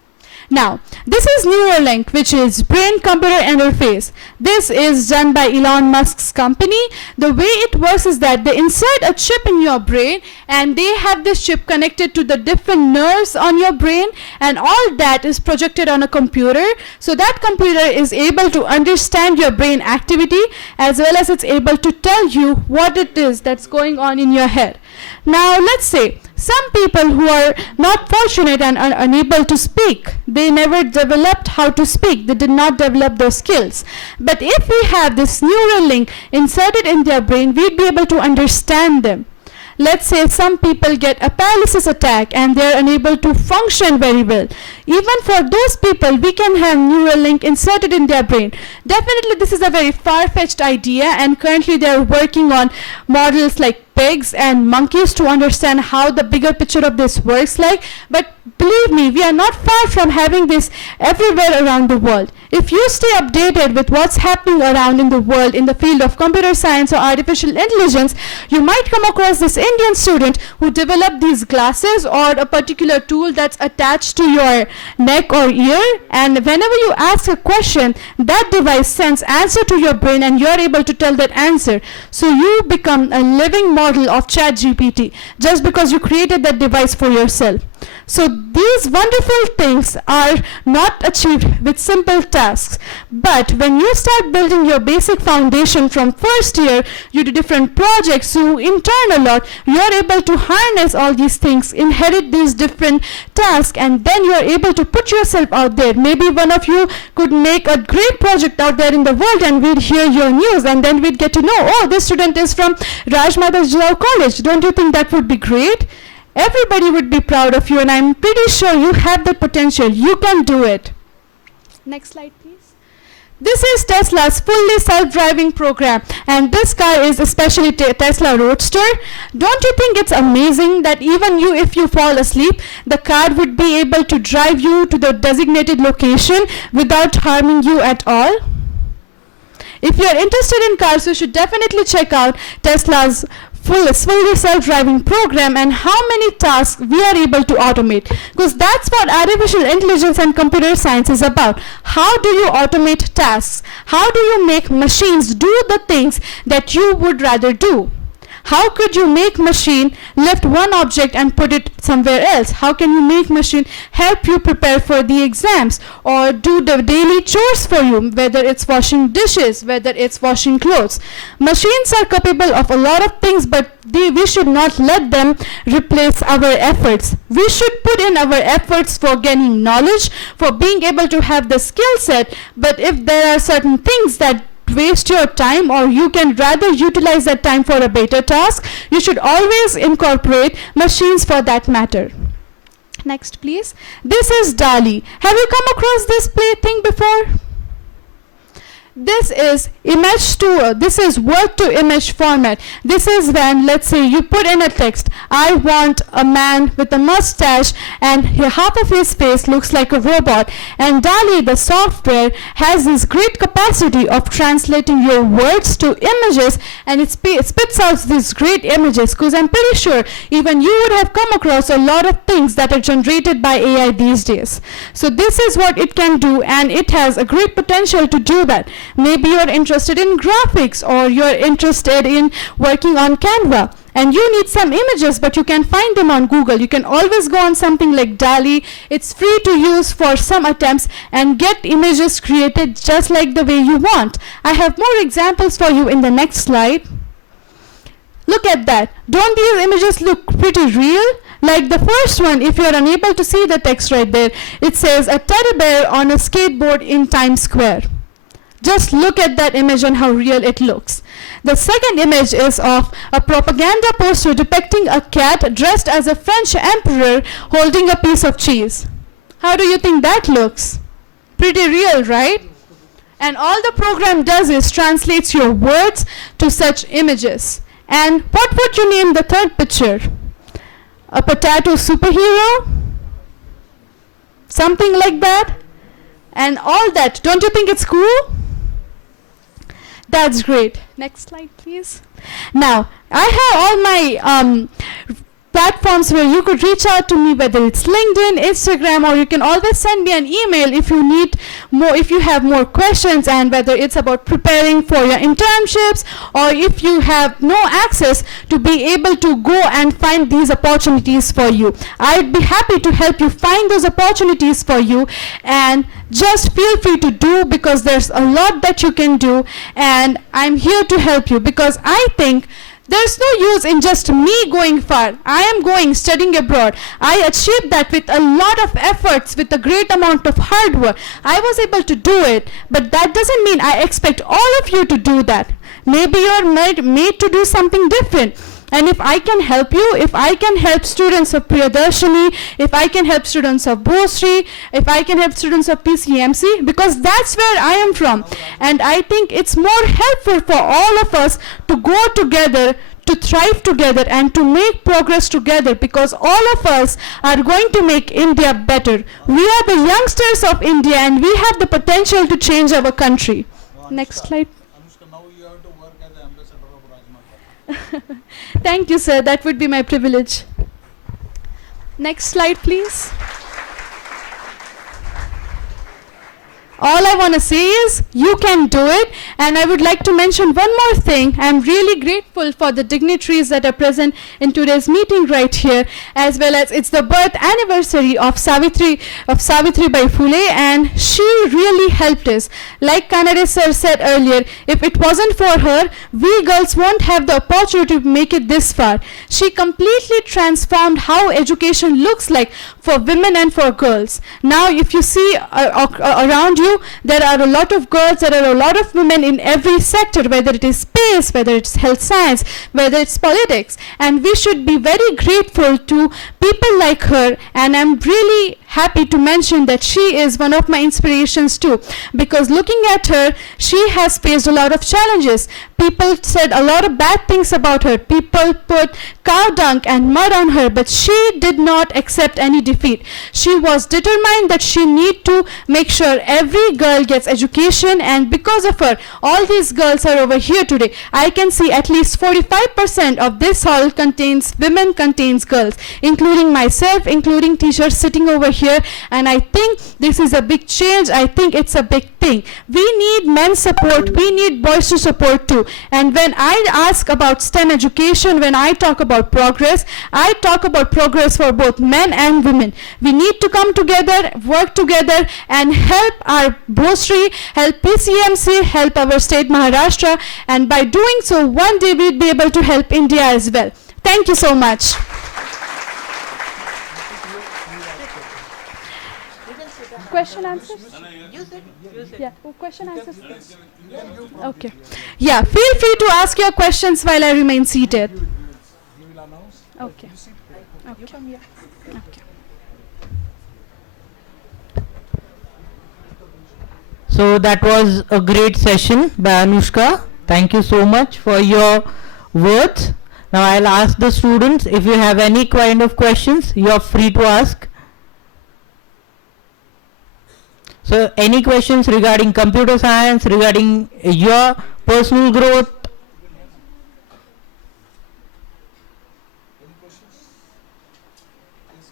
Now, this is Neuralink, which is brain-computer interface. This is done by Elon Musk's company. The way it works is that they insert a chip in your brain, and they have this chip connected to the different nerves on your brain, and all that is projected on a computer. So that computer is able to understand your brain activity, as well as it's able to tell you what it is that's going on in your head. Now, let's say some people who are not fortunate and are unable to speak, they never developed how to speak. They did not develop those skills. But if we have this neural link inserted in their brain, we'd be able to understand them. Let's say some people get a paralysis attack and they're unable to function very well. Even for those people, we can have neural link inserted in their brain. Definitely this is a very far-fetched idea, and currently they're working on models like pigs and monkeys to understand how the bigger picture of this works like. But believe me, we are not far from having this everywhere around the world. If you stay updated with what's happening around in the world in the field of computer science or artificial intelligence, you might come across this Indian student who developed these glasses or a particular tool that's attached to your neck or ear, and whenever you ask a question, that device sends answer to your brain and you're able to tell that answer. So you become a living model of ChatGPT just because you created that device for yourself. So these wonderful things are not achieved with simple tasks. But when you start building your basic foundation from first year, you do different projects, you intern a lot, you are able to harness all these things, inherit these different tasks, and then you are able to put yourself out there. Maybe one of you could make a great project out there in the world, and we'd hear your news, and then we'd get to know, oh, this student is from Rajmata Jalal College. Don't you think that would be great? Everybody would be proud of you, and I'm pretty sure you have the potential. You can do it. Next slide, please. This is Tesla's fully self-driving program, and this car is especially Tesla Roadster. Don't you think it's amazing that even you, if you fall asleep, the car would be able to drive you to the designated location without harming you at all? If you're interested in cars, you should definitely check out Tesla's fully self-driving program and how many tasks we are able to automate, because that's what artificial intelligence and computer science is about. How do you automate tasks? How do you make machines do the things that you would rather do? How could you make machine lift one object and put it somewhere else? How can you make machine help you prepare for the exams or do the daily chores for you, whether it's washing dishes, whether it's washing clothes? Machines are capable of a lot of things, but we should not let them replace our efforts. We should put in our efforts for gaining knowledge, for being able to have the skill set, but if there are certain things that waste your time, or you can rather utilize that time for a better task, you should always incorporate machines for that matter. Next, please. This is DALL-E. Have you come across this thing before? This is this is word to image format. This is when, let's say, you put in a text, I want a man with a mustache and half of his face looks like a robot. And DALL-E, the software, has this great capacity of translating your words to images, and it spits out these great images, because I'm pretty sure even you would have come across a lot of things that are generated by AI these days. So this is what it can do, and it has a great potential to do that. Maybe you're interested in graphics, or you're interested in working on Canva, and you need some images, but you can find them on Google. You can always go on something like DALL-E. It's free to use for some attempts and get images created just like the way you want. I have more examples for you in the next slide. Look at that. Don't these images look pretty real? Like the first one, if you're unable to see the text right there, it says a teddy bear on a skateboard in Times Square. Just look at that image and how real it looks. The second image is of a propaganda poster depicting a cat dressed as a French emperor holding a piece of cheese. How do you think that looks? Pretty real, right? And all the program does is translates your words to such images. And what would you name the third picture? A potato superhero? Something like that? And all that. Don't you think it's cool? That's great. Next slide, please. Now, I have all my platforms where you could reach out to me, whether it's LinkedIn, Instagram, or you can always send me an email if you need more, if you have more questions, and whether it's about preparing for your internships, or if you have no access to be able to go and find these opportunities for you. I'd be happy to help you find those opportunities for you, and just feel free to do, because there's a lot that you can do, and I'm here to help you, because I think there's no use in just me going far. I am going, studying abroad. I achieved that with a lot of efforts, with a great amount of hard work. I was able to do it, but that doesn't mean I expect all of you to do that. Maybe you're made to do something different. And if I can help you, if I can help students of Priyadarshini, if I can help students of Bhosri, if I can help students of PCMC, because that's where I am from. And I think it's more helpful for all of us to go together, to thrive together, and to make progress together, because all of us are going to make India better. We are the youngsters of India, and we have the potential to change our country. Next slide. Anushka, now you have to work as the ambassador of Rajma. Thank you, sir. That would be my privilege. Next slide, please. All I want to say is you can do it, and I would like to mention one more thing. I'm really grateful for the dignitaries that are present in today's meeting right here, as well as it's the birth anniversary of Savitri Bai Phule, and she really helped us. Like Kanade sir said earlier, if it wasn't for her, we girls won't have the opportunity to make it this far. She completely transformed how education looks like for women and for girls. Now, if you see around you, there are a lot of girls, there are a lot of women in every sector, whether it is space, whether it's health science, whether it's politics, and we should be very grateful to people like her. And I'm really happy to mention that she is one of my inspirations too, because looking at her, she has faced a lot of challenges. People said a lot of bad things about her. People put cow dung and mud on her, but she did not accept any defeat. She was determined that she need to make sure every girl gets education, and because of her, all these girls are over here today. I can see at least 45% of this hall contains women, contains girls, including myself, including teachers sitting over here, and I think this is a big change. I think it's a big thing. We need men's support, we need boys to support too. And when I ask about STEM education, when I talk about progress, I talk about progress for both men and women. We need to come together, work together, and help our Bhosri, help PCMC, help our state Maharashtra, and by doing so, one day we'll be able to help India as well. Thank you so much. Question answers? Yeah, question answers? Okay. Yeah, feel free to ask your questions while I remain seated. He will announce. Okay. You sit. Okay. You come here. Okay. So that was a great session by Anushka. Thank you so much for your words. Now I'll ask the students, if you have any kind of questions, you are free to ask. So any questions regarding computer science, regarding your personal growth? Any questions? Yes.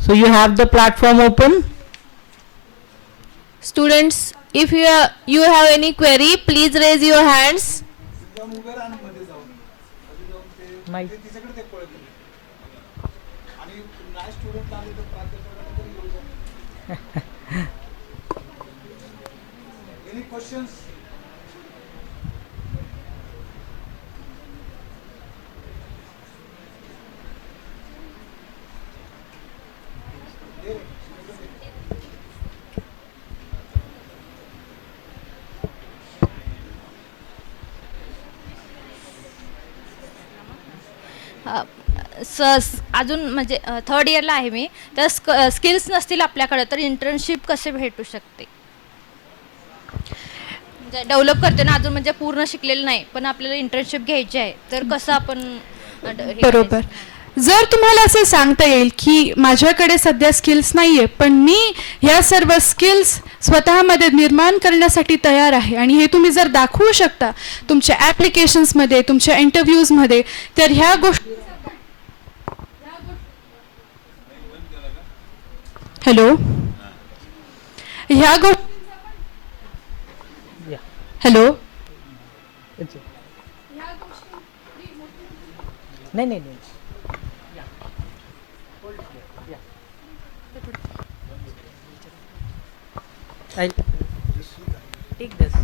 So you have the platform open. Students, if you have any query, please raise your hands. जाऊन उभे राहा ना मध्ये जाऊन. मध्ये जाऊन माहित- ते तिच्याकडे ते पळत आहे. आणि नाही स्टुडंट आले तर प्राध्यापकाला तरी येऊ द्या. Any questions? अजून म्हणजे थर्ड इयरला आहे मी, तर स्किल्स नसतील आपल्याकडे तर इंटर्नशिप कसे भेटू शकते? म्हणजे डेव्हलप करते ना अजून, म्हणजे पूर्ण शिकलेलं नाही पण आपल्याला इंटर्नशिप घ्यायची आहे, तर कसं आपण हे बरोबर. करायचं? जर तुम्हाला असे सांगता येईल की माझ्याकडे सध्या स्किल्स नाही आहे, पण मी ह्या सर्व स्किल्स स्वतःमध्ये निर्माण करण्यासाठी तयार आहे, आणि हे तुम्ही जर दाखवू शकता तुमच्या ॲप्लिकेशन्समध्ये, तुमच्या इंटरव्ह्यूजमध्ये, तर ह्या गोष्टी. हॅलो, ह्या गोष्टी. हॅलो, नाही नाही नाही. I'll take this.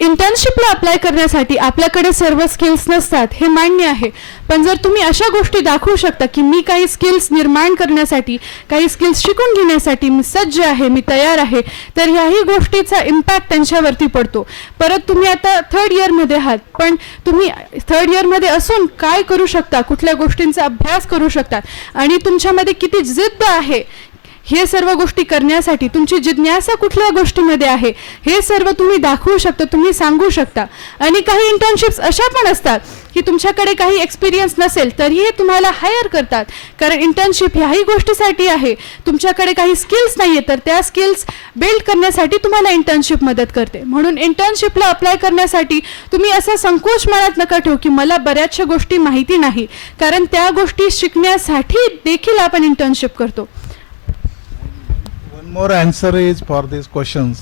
इंटर्नशिपला अप्लाय करण्यासाठी आपल्याकडे सर्व स्किल्स नसतात, हे मान्य आहे, पण जर तुम्ही अशा गोष्टी दाखवू शकता की मी काही स्किल्स निर्माण करण्यासाठी, काही स्किल्स शिकून घेण्यासाठी मी सज्ज आहे, मी तयार आहे, तर ह्याही गोष्टीचा इम्पॅक्ट त्यांच्यावरती पडतो. परत तुम्ही आता थर्ड इयरमध्ये आहात, पण तुम्ही थर्ड इयरमध्ये असून काय करू शकता, कुठल्या गोष्टींचा अभ्यास करू शकता, आणि तुमच्यामध्ये किती जिद्द आहे हे सर्व गोष्टी करण्यासाठी, तुमची जिज्ञासा कुठल्या गोष्टीमध्ये आहे हे सर्व तुम्ही दाखवू शकता, तुम्ही सांगू शकता. आणि काही इंटर्नशिप्स अशा पण असतात की तुमच्याकडे काही एक्सपिरियन्स नसेल तरीही तुम्हाला हायर करतात, कारण इंटर्नशिप ह्याही गोष्टीसाठी आहे. तुमच्याकडे काही स्किल्स नाही आहे तर त्या स्किल्स बिल्ड करण्यासाठी तुम्हाला इंटर्नशिप मदत करते. म्हणून इंटर्नशिपला अप्लाय करण्यासाठी तुम्ही असा संकोच मनात नका ठेवू की मला बऱ्याचशा गोष्टी माहिती नाही, कारण त्या गोष्टी शिकण्यासाठी देखील आपण इंटर्नशिप करतो. One more answer is for this questions.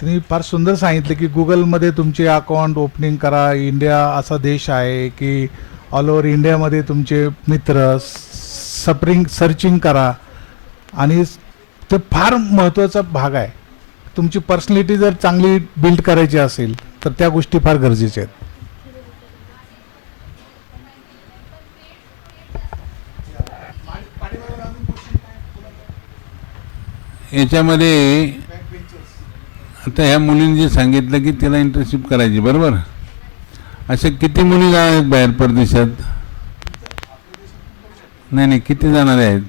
तुम्ही फार सुंदर सांगितलं की गुगलमध्ये तुमचे अकाउंट ओपनिंग करा. इंडिया असा देश आहे की ऑल ओव्हर इंडियामध्ये तुमचे मित्र सर्चिंग करा, आणि ते फार महत्त्वाचा भाग आहे. तुमची पर्सनॅलिटी जर चांगली बिल्ड करायची असेल तर त्या गोष्टी फार गरजेच्या आहेत. याच्यामध्ये आता ह्या मुलींनी जे सांगितलं की तिला इंटर्नशिप करायची, बरोबर, अशा किती मुली जाणार आहेत बाहेर परदेशात? नाही नाही, किती जाणारे आहेत?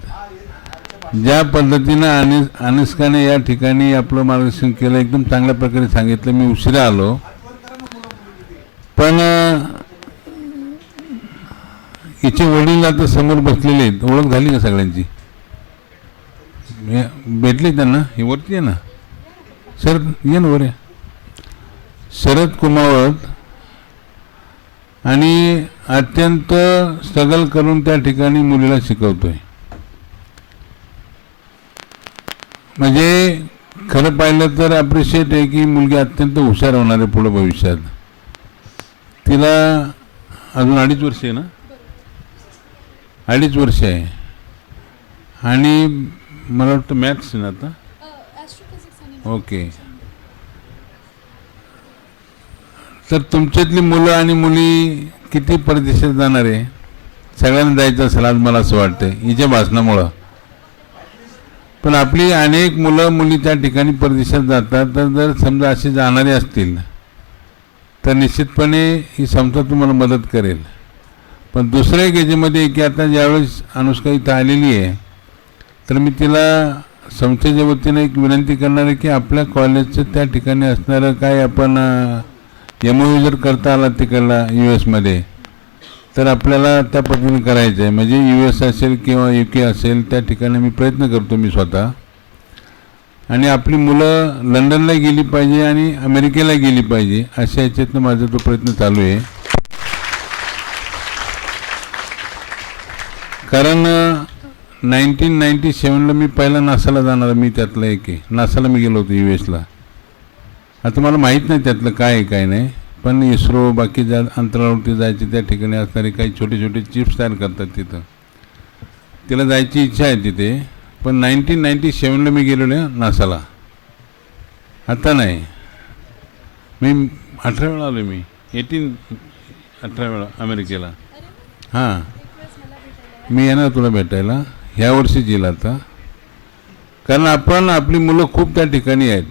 ज्या पद्धतीनं अनुष्काने या ठिकाणी आपलं मार्गदर्शन केलं, एकदम चांगल्या प्रकारे सांगितलं. मी उशिरा आलो, पण हिचे वडील आता समोर बसलेले आहेत. ओळख झाली का सगळ्यांची? भेटले त्यांना? हे वरती आहे ना, शरद, ये ना वर, शरद कुमावत, आणि अत्यंत स्ट्रगल करून त्या ठिकाणी मुलीला शिकवतोय. म्हणजे खरं पाहिलं तर अप्रिशिएट आहे की मुलगी अत्यंत हुशार होणार आहे पुढे भविष्यात. तिला अजून 2.5 वर्ष आहे ना, 2.5 वर्ष आहे, आणि मला वाटतं मॅथ्स आहे ना आता. ओके, तर तुमच्यातली मुलं आणि मुली किती परदेशात जाणार आहे? सगळ्यांना जायचं असेल आज मला असं वाटतं हिच्या भाषणामुळं. पण आपली अनेक मुलं मुली त्या ठिकाणी परदेशात जातात. तर जर समजा असे जाणारे असतील तर निश्चितपणे ही संस्था तुम्हाला मदत करेल. पण दुसरं एक याच्यामध्ये की आता ज्यावेळेस अनुष्का इथं आलेली आहे तर मी तिला संस्थेच्या वतीने एक विनंती करणार आहे की आपल्या कॉलेजचं त्या ठिकाणी असणारं काय आपण MOU जर करता आला तिकडला US तर आपल्याला त्या पद्धतीने करायचं आहे. म्हणजे US असेल किंवा UK असेल त्या ठिकाणी मी प्रयत्न करतो मी स्वतः. आणि आपली मुलं लंडनला गेली पाहिजे आणि अमेरिकेला गेली पाहिजे अशा ह्याच्यातनं माझा तो प्रयत्न चालू आहे. कारण 1997ला मी पहिला नासाला जाणार, मी त्यातला एक आहे. नासाला मी गेलो होतो US. आता मला माहीत नाही त्यातलं काय आहे काय नाही, पण इस्रो बाकी अंतराळवरती जायचे त्या ठिकाणी असणारे काही छोटे छोटे चिप्स तयार करतात तिथं. तिला जायची इच्छा आहे तिथे. पण 1997ला मी गेलेलो आहे नासाला. आता नाही, मी 18 वेळा आलो. मी 18 वेळा अमेरिकेला. हां, मी येणार तुला भेटायला ह्या वर्षीच येईल आता. कारण आपली मुलं खूप त्या ठिकाणी आहेत.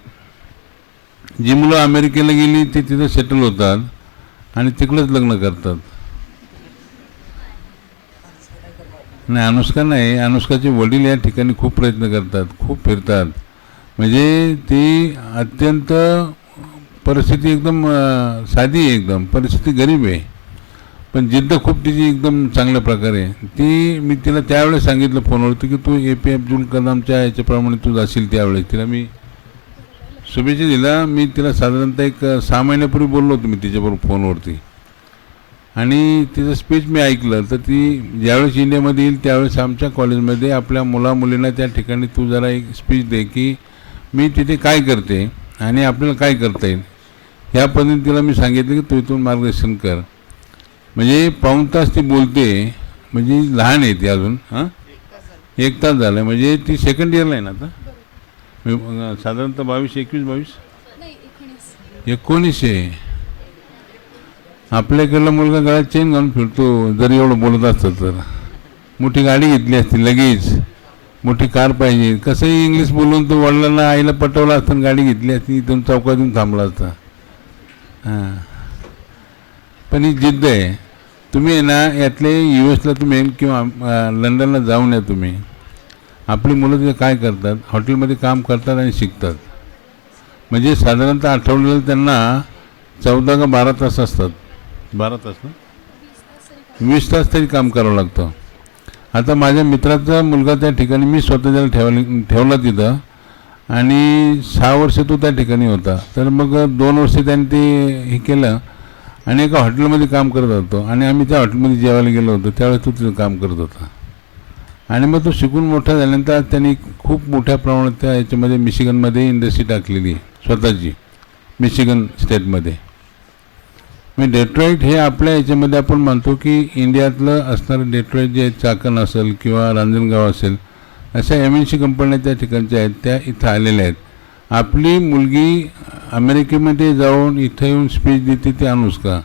जी मुलं अमेरिकेला गेली ते तिथं सेटल होतात आणि तिकडंच लग्न करतात. नाही, अनुष्का नाही, अनुष्काचे वडील या ठिकाणी खूप प्रयत्न करतात, खूप फिरतात. म्हणजे ती अत्यंत परिस्थिती एकदम साधी आहे, एकदम परिस्थिती गरीब आहे, पण जिद्द खूप तिची एकदम चांगल्या प्रकारे. मी तिला त्यावेळेस सांगितलं फोनवरती की तू APJ अब्दुल कलामच्या याच्याप्रमाणे तू जाशील. त्यावेळेस तिला मी शुभेच्छा दिला. मी तिला साधारणतः एक 6 महिन्यापूर्वी बोललो होतो मी तिच्याबरोबर फोनवरती. आणि तिचं स्पीच मी ऐकलं. तर ती ज्यावेळेस इंडियामध्ये येईल त्यावेळेस आमच्या कॉलेजमध्ये आपल्या मुलामुलींना त्या ठिकाणी तू जरा एक स्पीच दे की मी तिथे काय करते आणि आपल्याला काय करता येईल. ह्या पद्धतीने तिला मी सांगितलं की तू इथून मार्गदर्शन कर. म्हणजे पाऊण तास ती बोलते. म्हणजे लहान आहे ती अजून. 1 तास झालं. म्हणजे ती सेकंड इयरला आहे ना आता. साधारणतः 21 19 आहे. आपल्याकडला मुलगा गळ्यात चेन घालून फिरतो जर एवढं बोलत असतं तर. मोठी गाडी घेतली असती लगेच, मोठी कार पाहिजे. कसंही इंग्लिश बोलून तो वडिलांना आईला पटवलं असतं, गाडी घेतली असती, इथून चौकात येऊन थांबला असता. हां, पण ही जिद्द आहे. तुम्ही आहे ना यातले US तुम्ही किंवा लंडनला जाऊन या तुम्ही. आपली मुलं तिथे काय करतात, हॉटेलमध्ये काम करतात आणि शिकतात. म्हणजे साधारणतः आठवड्याला त्यांना 14 का 12 तास असतात. 12 तास ना, 20 तास तरी काम करावं लागतं. आता माझ्या मित्राचा मुलगा त्या ठिकाणी, मी स्वतः त्याला ठेवला तिथं आणि 6 वर्ष तो त्या ठिकाणी होता. तर मग 2 वर्ष त्यांनी ते हे केलं आणि एका हॉटेलमध्ये काम करत होतो. आणि आम्ही त्या हॉटेलमध्ये जेवायला गेलो होतो त्यावेळेस तो तिथं काम करत होता. आणि मग तो शिकून मोठा झाल्यानंतर त्यांनी खूप मोठ्या प्रमाणात त्या याच्यामध्ये मिशिगनमध्ये इंडस्ट्री टाकलेली आहे स्वतःची, मिशिगन स्टेटमध्ये. म्हणजे डेट्रॉईट हे आपल्या याच्यामध्ये आपण म्हणतो की इंडियातलं असणारं डेट्रॉईट जे चाकण असेल किंवा रांजणगाव असेल, अशा MNC कंपन्या त्या ठिकाणच्या आहेत, त्या इथं आलेल्या आहेत. आपली मुलगी अमेरिकेमध्ये जाऊन इथं येऊन स्पीच देते ती अनुष्का.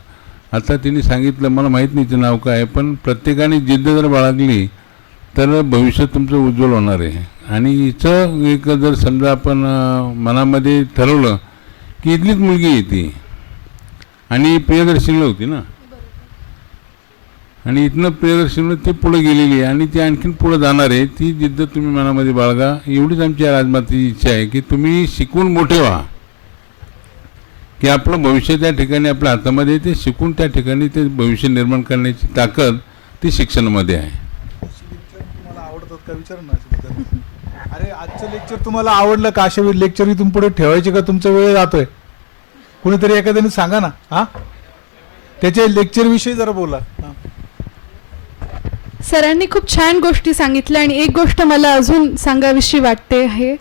आता तिने सांगितलं, मला माहीत नाही तिचं नाव काय आहे, पण प्रत्येकाने जिद्द जर बाळगली तर भविष्य तुमचं उज्ज्वल होणार आहे. आणि हिचं एक जर समजा आपण मनामध्ये ठरवलं की इथलीच मुलगी येते आणि प्रियदर्शनीला होती ना, आणि इथनं प्रियदर्शनीला ती पुढे गेलेली आहे आणि ती आणखीन पुढे जाणार आहे. ती जिद्द तुम्ही मनामध्ये बाळगा. एवढीच आमची राजमातेची इच्छा आहे की तुम्ही शिकून मोठे व्हा, की आपलं भविष्य त्या ठिकाणी आपल्या हातामध्ये, ते शिकून त्या ठिकाणी ते भविष्य निर्माण करण्याची ताकद ती शिक्षणामध्ये आहे. तुम्हाला आवडतात का विचार ना. अरे आजचं लेक्चर तुम्हाला आवडलं का? अशा लेक्चर इथून पुढे ठेवायचे का? तुमचा वेळ जातोय. कोणीतरी एखाद्याने सांगा ना. हां, त्याच्या लेक्चर विषयी जरा बोला. सरांनी खूप छान गोष्टी सांगितल्या आणि एक गोष्ट मला अजून सांगावीशी वाटते आहे,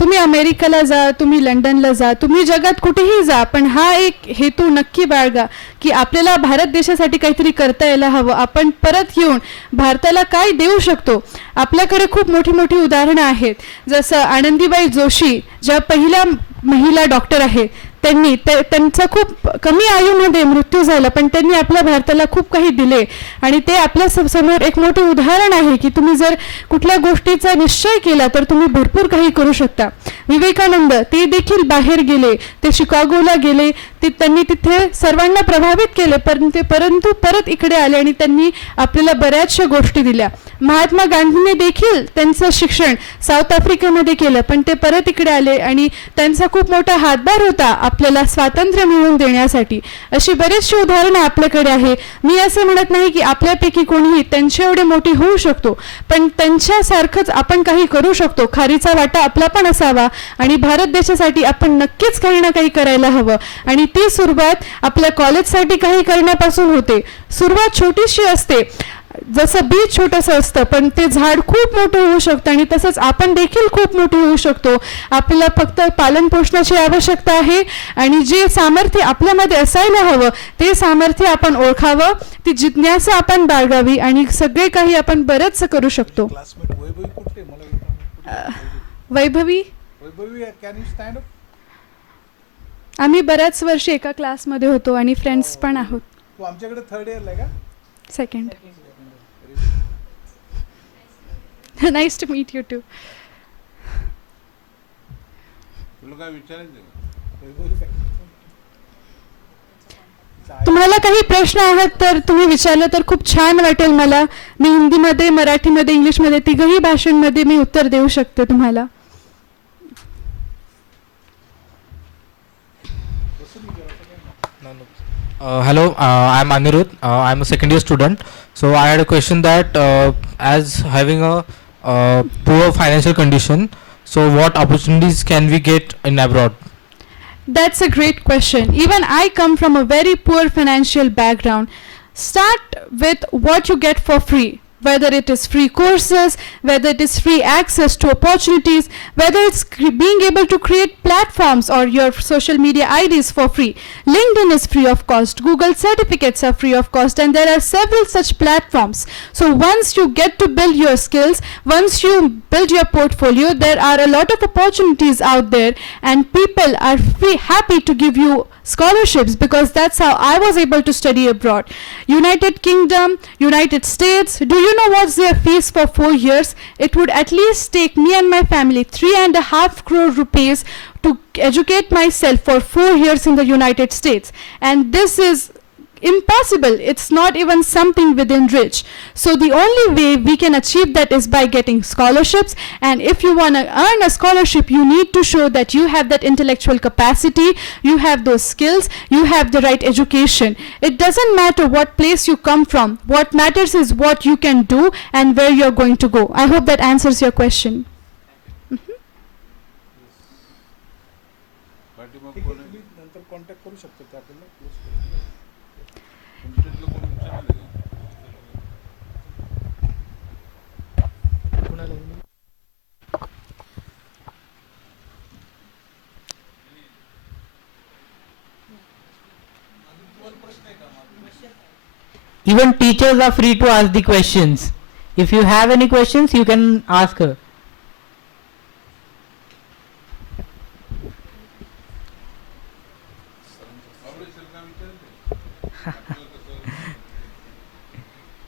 तुम्ही अमेरिकेला जा, तुम्ही लंडनला जा, तुम्ही जगात कुठेही जा, पण हा एक हेतू नक्की बाळगा की आपल्याला भारत देशासाठी काहीतरी करता यायला हवं. आपण परत येऊन भारताला काय देऊ शकतो. आपल्याकडे खूप मोठी मोठी उदाहरणं आहेत, जसं आनंदीबाई जोशी ज्या पहिल्या महिला डॉक्टर आहेत, त्यांचा खूप कमी आयुमध्ये मृत्यू झाला, पण त्यांनी आपल्या भारताला खूप काही दिले आणि ते आपल्या समोर एक मोठे उदाहरण आहे की तुम्ही जर कुठल्या गोष्टीचा निश्चय केला तर तुम्ही भरपूर काही करू शकता. विवेकानंद ते देखील बाहेर गेले, ते शिकागोला गेले, त्यांनी तिथे सर्वांना प्रभावित केले, परंतु परत इकडे आले आणि त्यांनी आपल्याला बऱ्याचशा गोष्टी दिल्या. महात्मा गांधींनी देखील त्यांचं शिक्षण साऊथ आफ्रिकेमध्ये केलं, पण ते परत इकडे आले आणि त्यांचा खूप मोठा हातभार होता आपल्याला स्वातंत्र्य मिळवून देण्यासाठी. अशी बरीचशी उदाहरणं आपल्याकडे आहे. मी असं म्हणत नाही की आपल्यापैकी कोणीही त्यांच्या एवढे मोठी होऊ शकतो, पण त्यांच्यासारखंच आपण काही करू शकतो. खारीचा वाटा आपला पण असावा आणि भारत देशासाठी आपण नक्कीच काही ना काही करायला हवं. आणि ती सुरुवात आपल्या कॉलेजसाठी काही करण्यापासून होते. सुरुवात छोटीशी असते, जसं बीज छोटंसं असतं, पण ते झाड खूप मोठं होऊ शकतं आणि तसंच आपण देखील खूप मोठे होऊ शकतो. आपल्याला फक्त पालनपोषणाची आवश्यकता आहे आणि जे सामर्थ्य आपल्यामध्ये असायला हवं ते सामर्थ्य आपण ओळखावं, ती जिज्ञासा आपण बाळगावी आणि सगळे काही आपण बरंचसं करू शकतो. Vaibhavi, can you stand up? आम्ही बऱ्याच वर्षी एका क्लासमध्ये होतो आणि फ्रेंड्स पण आहोत. तू आमच्याकडे थर्ड इयरला आहे का? Second. Nice to meet you too. तुला काय विचारायचं? तुम्हाला काही प्रश्न आहेत तर तुम्ही विचारलं तर खूप छान वाटेल मला. मी हिंदीमध्ये, मराठीमध्ये, इंग्लिशमध्ये तिघही भाषांमध्ये मी उत्तर देऊ शकते तुम्हाला. Hello, I'm Anirudh. I'm a second year student. So I had a question that as having a poor financial condition, so what opportunities can we get in abroad? That's a great question. Even I come from a very poor financial background. Start with what you get for free. Whether it is free courses, whether it is free access to opportunities, whether it's being able to create platforms or your social media IDs for free. LinkedIn is free of cost, Google certificates are free of cost, and there are several such platforms. So once you get to build your skills, once you build your portfolio, there are a lot of opportunities out there and people are happy to give you scholarships because that's how I was able to study abroad. United Kingdom, United States, do you know what's their fees for 4 years? It would at least take me and my family 3.5 crore rupees to educate myself for 4 years in the United States. And this is impossible. It's not even something within reach. So the only way we can achieve that is by getting scholarships, and if you want to earn a scholarship you need to show that you have that intellectual capacity, you have those skills, you have the right education. It doesn't matter what place you come from. What matters is what you can do and where you're going to go. I hope that answers your question. नंतर contact करू शकतो ते आपल्याला. Even teachers are free to ask the questions. If you have any questions, you can ask her.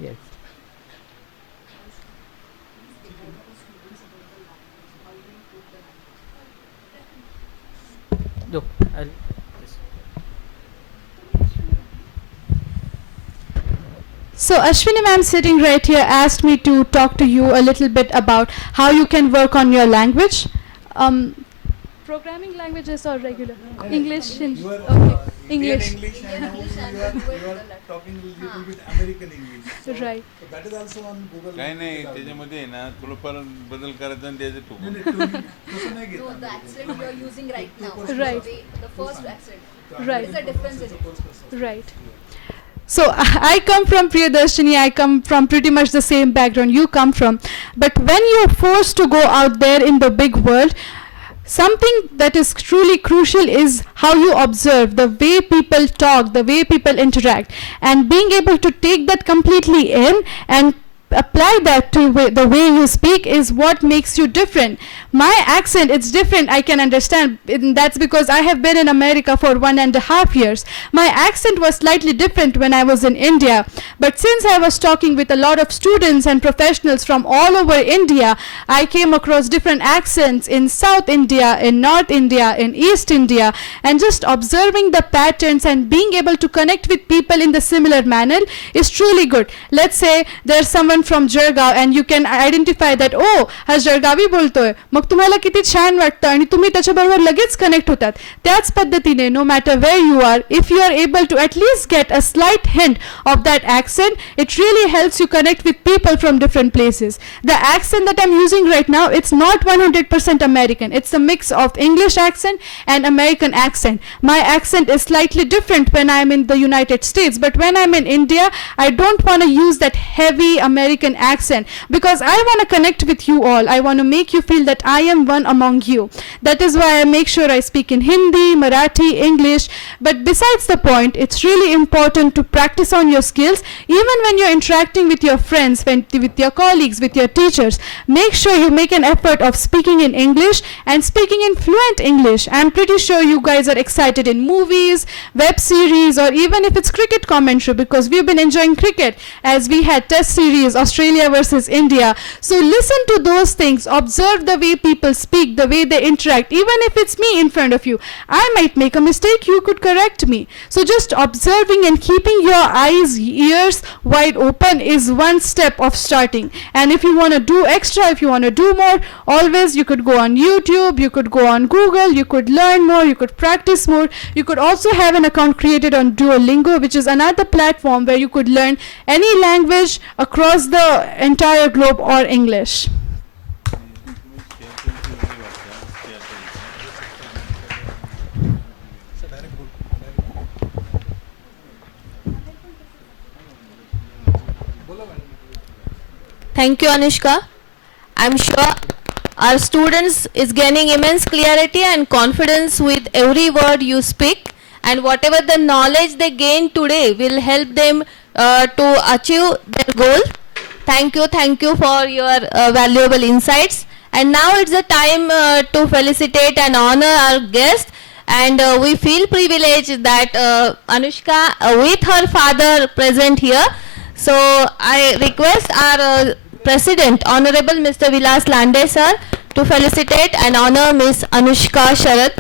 Yes. Look, So Ashwini ma'am sitting right here asked me to talk to you a little bit about how you can work on your language. Programming languages or regular? English. Okay. English. English and now you are talking a little bit American English. Right. So that is also on Google. काय नाही त्याच्यामध्ये ना थोडंफार बदल करायचा आणि द्यायचं नाही, टोकून. नाही, तसं नाही घेत No, the accent you are using right now. Right. The first accent. Right. There's a difference in it. Right. So I come from Priyadarshini, I come from pretty much the same background you come from. But when you're forced to go out there in the big world, something that is truly crucial is how you observe, the way people talk, the way people interact, and being able to take that completely in and apply that to the way you speak is what makes you different. My accent, it's different, I can understand. That's because I have been in America for 1.5 years. My accent was slightly different when I was in India. But since I was talking with a lot of students and professionals from all over India, I came across different accents in South India, in North India, in East India, and just observing the patterns and being able to connect with people in the similar manner is truly good. Let's say there's someone from Jergaon and you can identify that, oh, हा जळगावी बोलतोय, मग तुम्हाला किती छान वाटतं आणि तुम्ही त्याच्याबरोबर लगेच कनेक्ट होतात. त्याच पद्धतीने no matter where you are, if you are able to at least get a slight hint of that accent, it really helps you connect with people from different places. The accent that I'm using right now, it's not 100% American. It's a mix of English accent and American accent. My accent is slightly different when I'm in the United States, but when I'm in India, I don't want to use that heavy American accent because I want to connect with you all. I want to make you feel that I am one among you. That is why I make sure I speak in Hindi, Marathi, English. But besides the point, it's really important to practice on your skills even when you're interacting with your friends, with your colleagues, with your teachers. Make sure you make an effort of speaking in English and speaking in fluent English. I'm pretty sure you guys are excited in movies, web series, or even if it's cricket commentary, because we've been enjoying cricket as we had test series Australia versus India. So listen to those things, observe the way people speak, the way they interact. Even if it's me in front of you, I might make a mistake, you could correct me. So just observing and keeping your eyes, ears wide open is one step of starting. And if you want to do extra, if you want to do more, always you could go on YouTube, you could go on Google, you could learn more, you could practice more. You could also have an account created on Duolingo, which is another platform where you could learn any language across the entire globe or English. Thank you, Anushka. I'm sure our students is gaining immense clarity and confidence with every word you speak, and whatever the knowledge they gain today will help them to achieve their goal. Thank you for your valuable insights. And now it's the time to felicitate and honor our guest. And we feel privileged that Anushka with her father present here. So I request our President, Honorable Mr. Vilas Lande sir, to felicitate and honor Miss Anushka Sharad.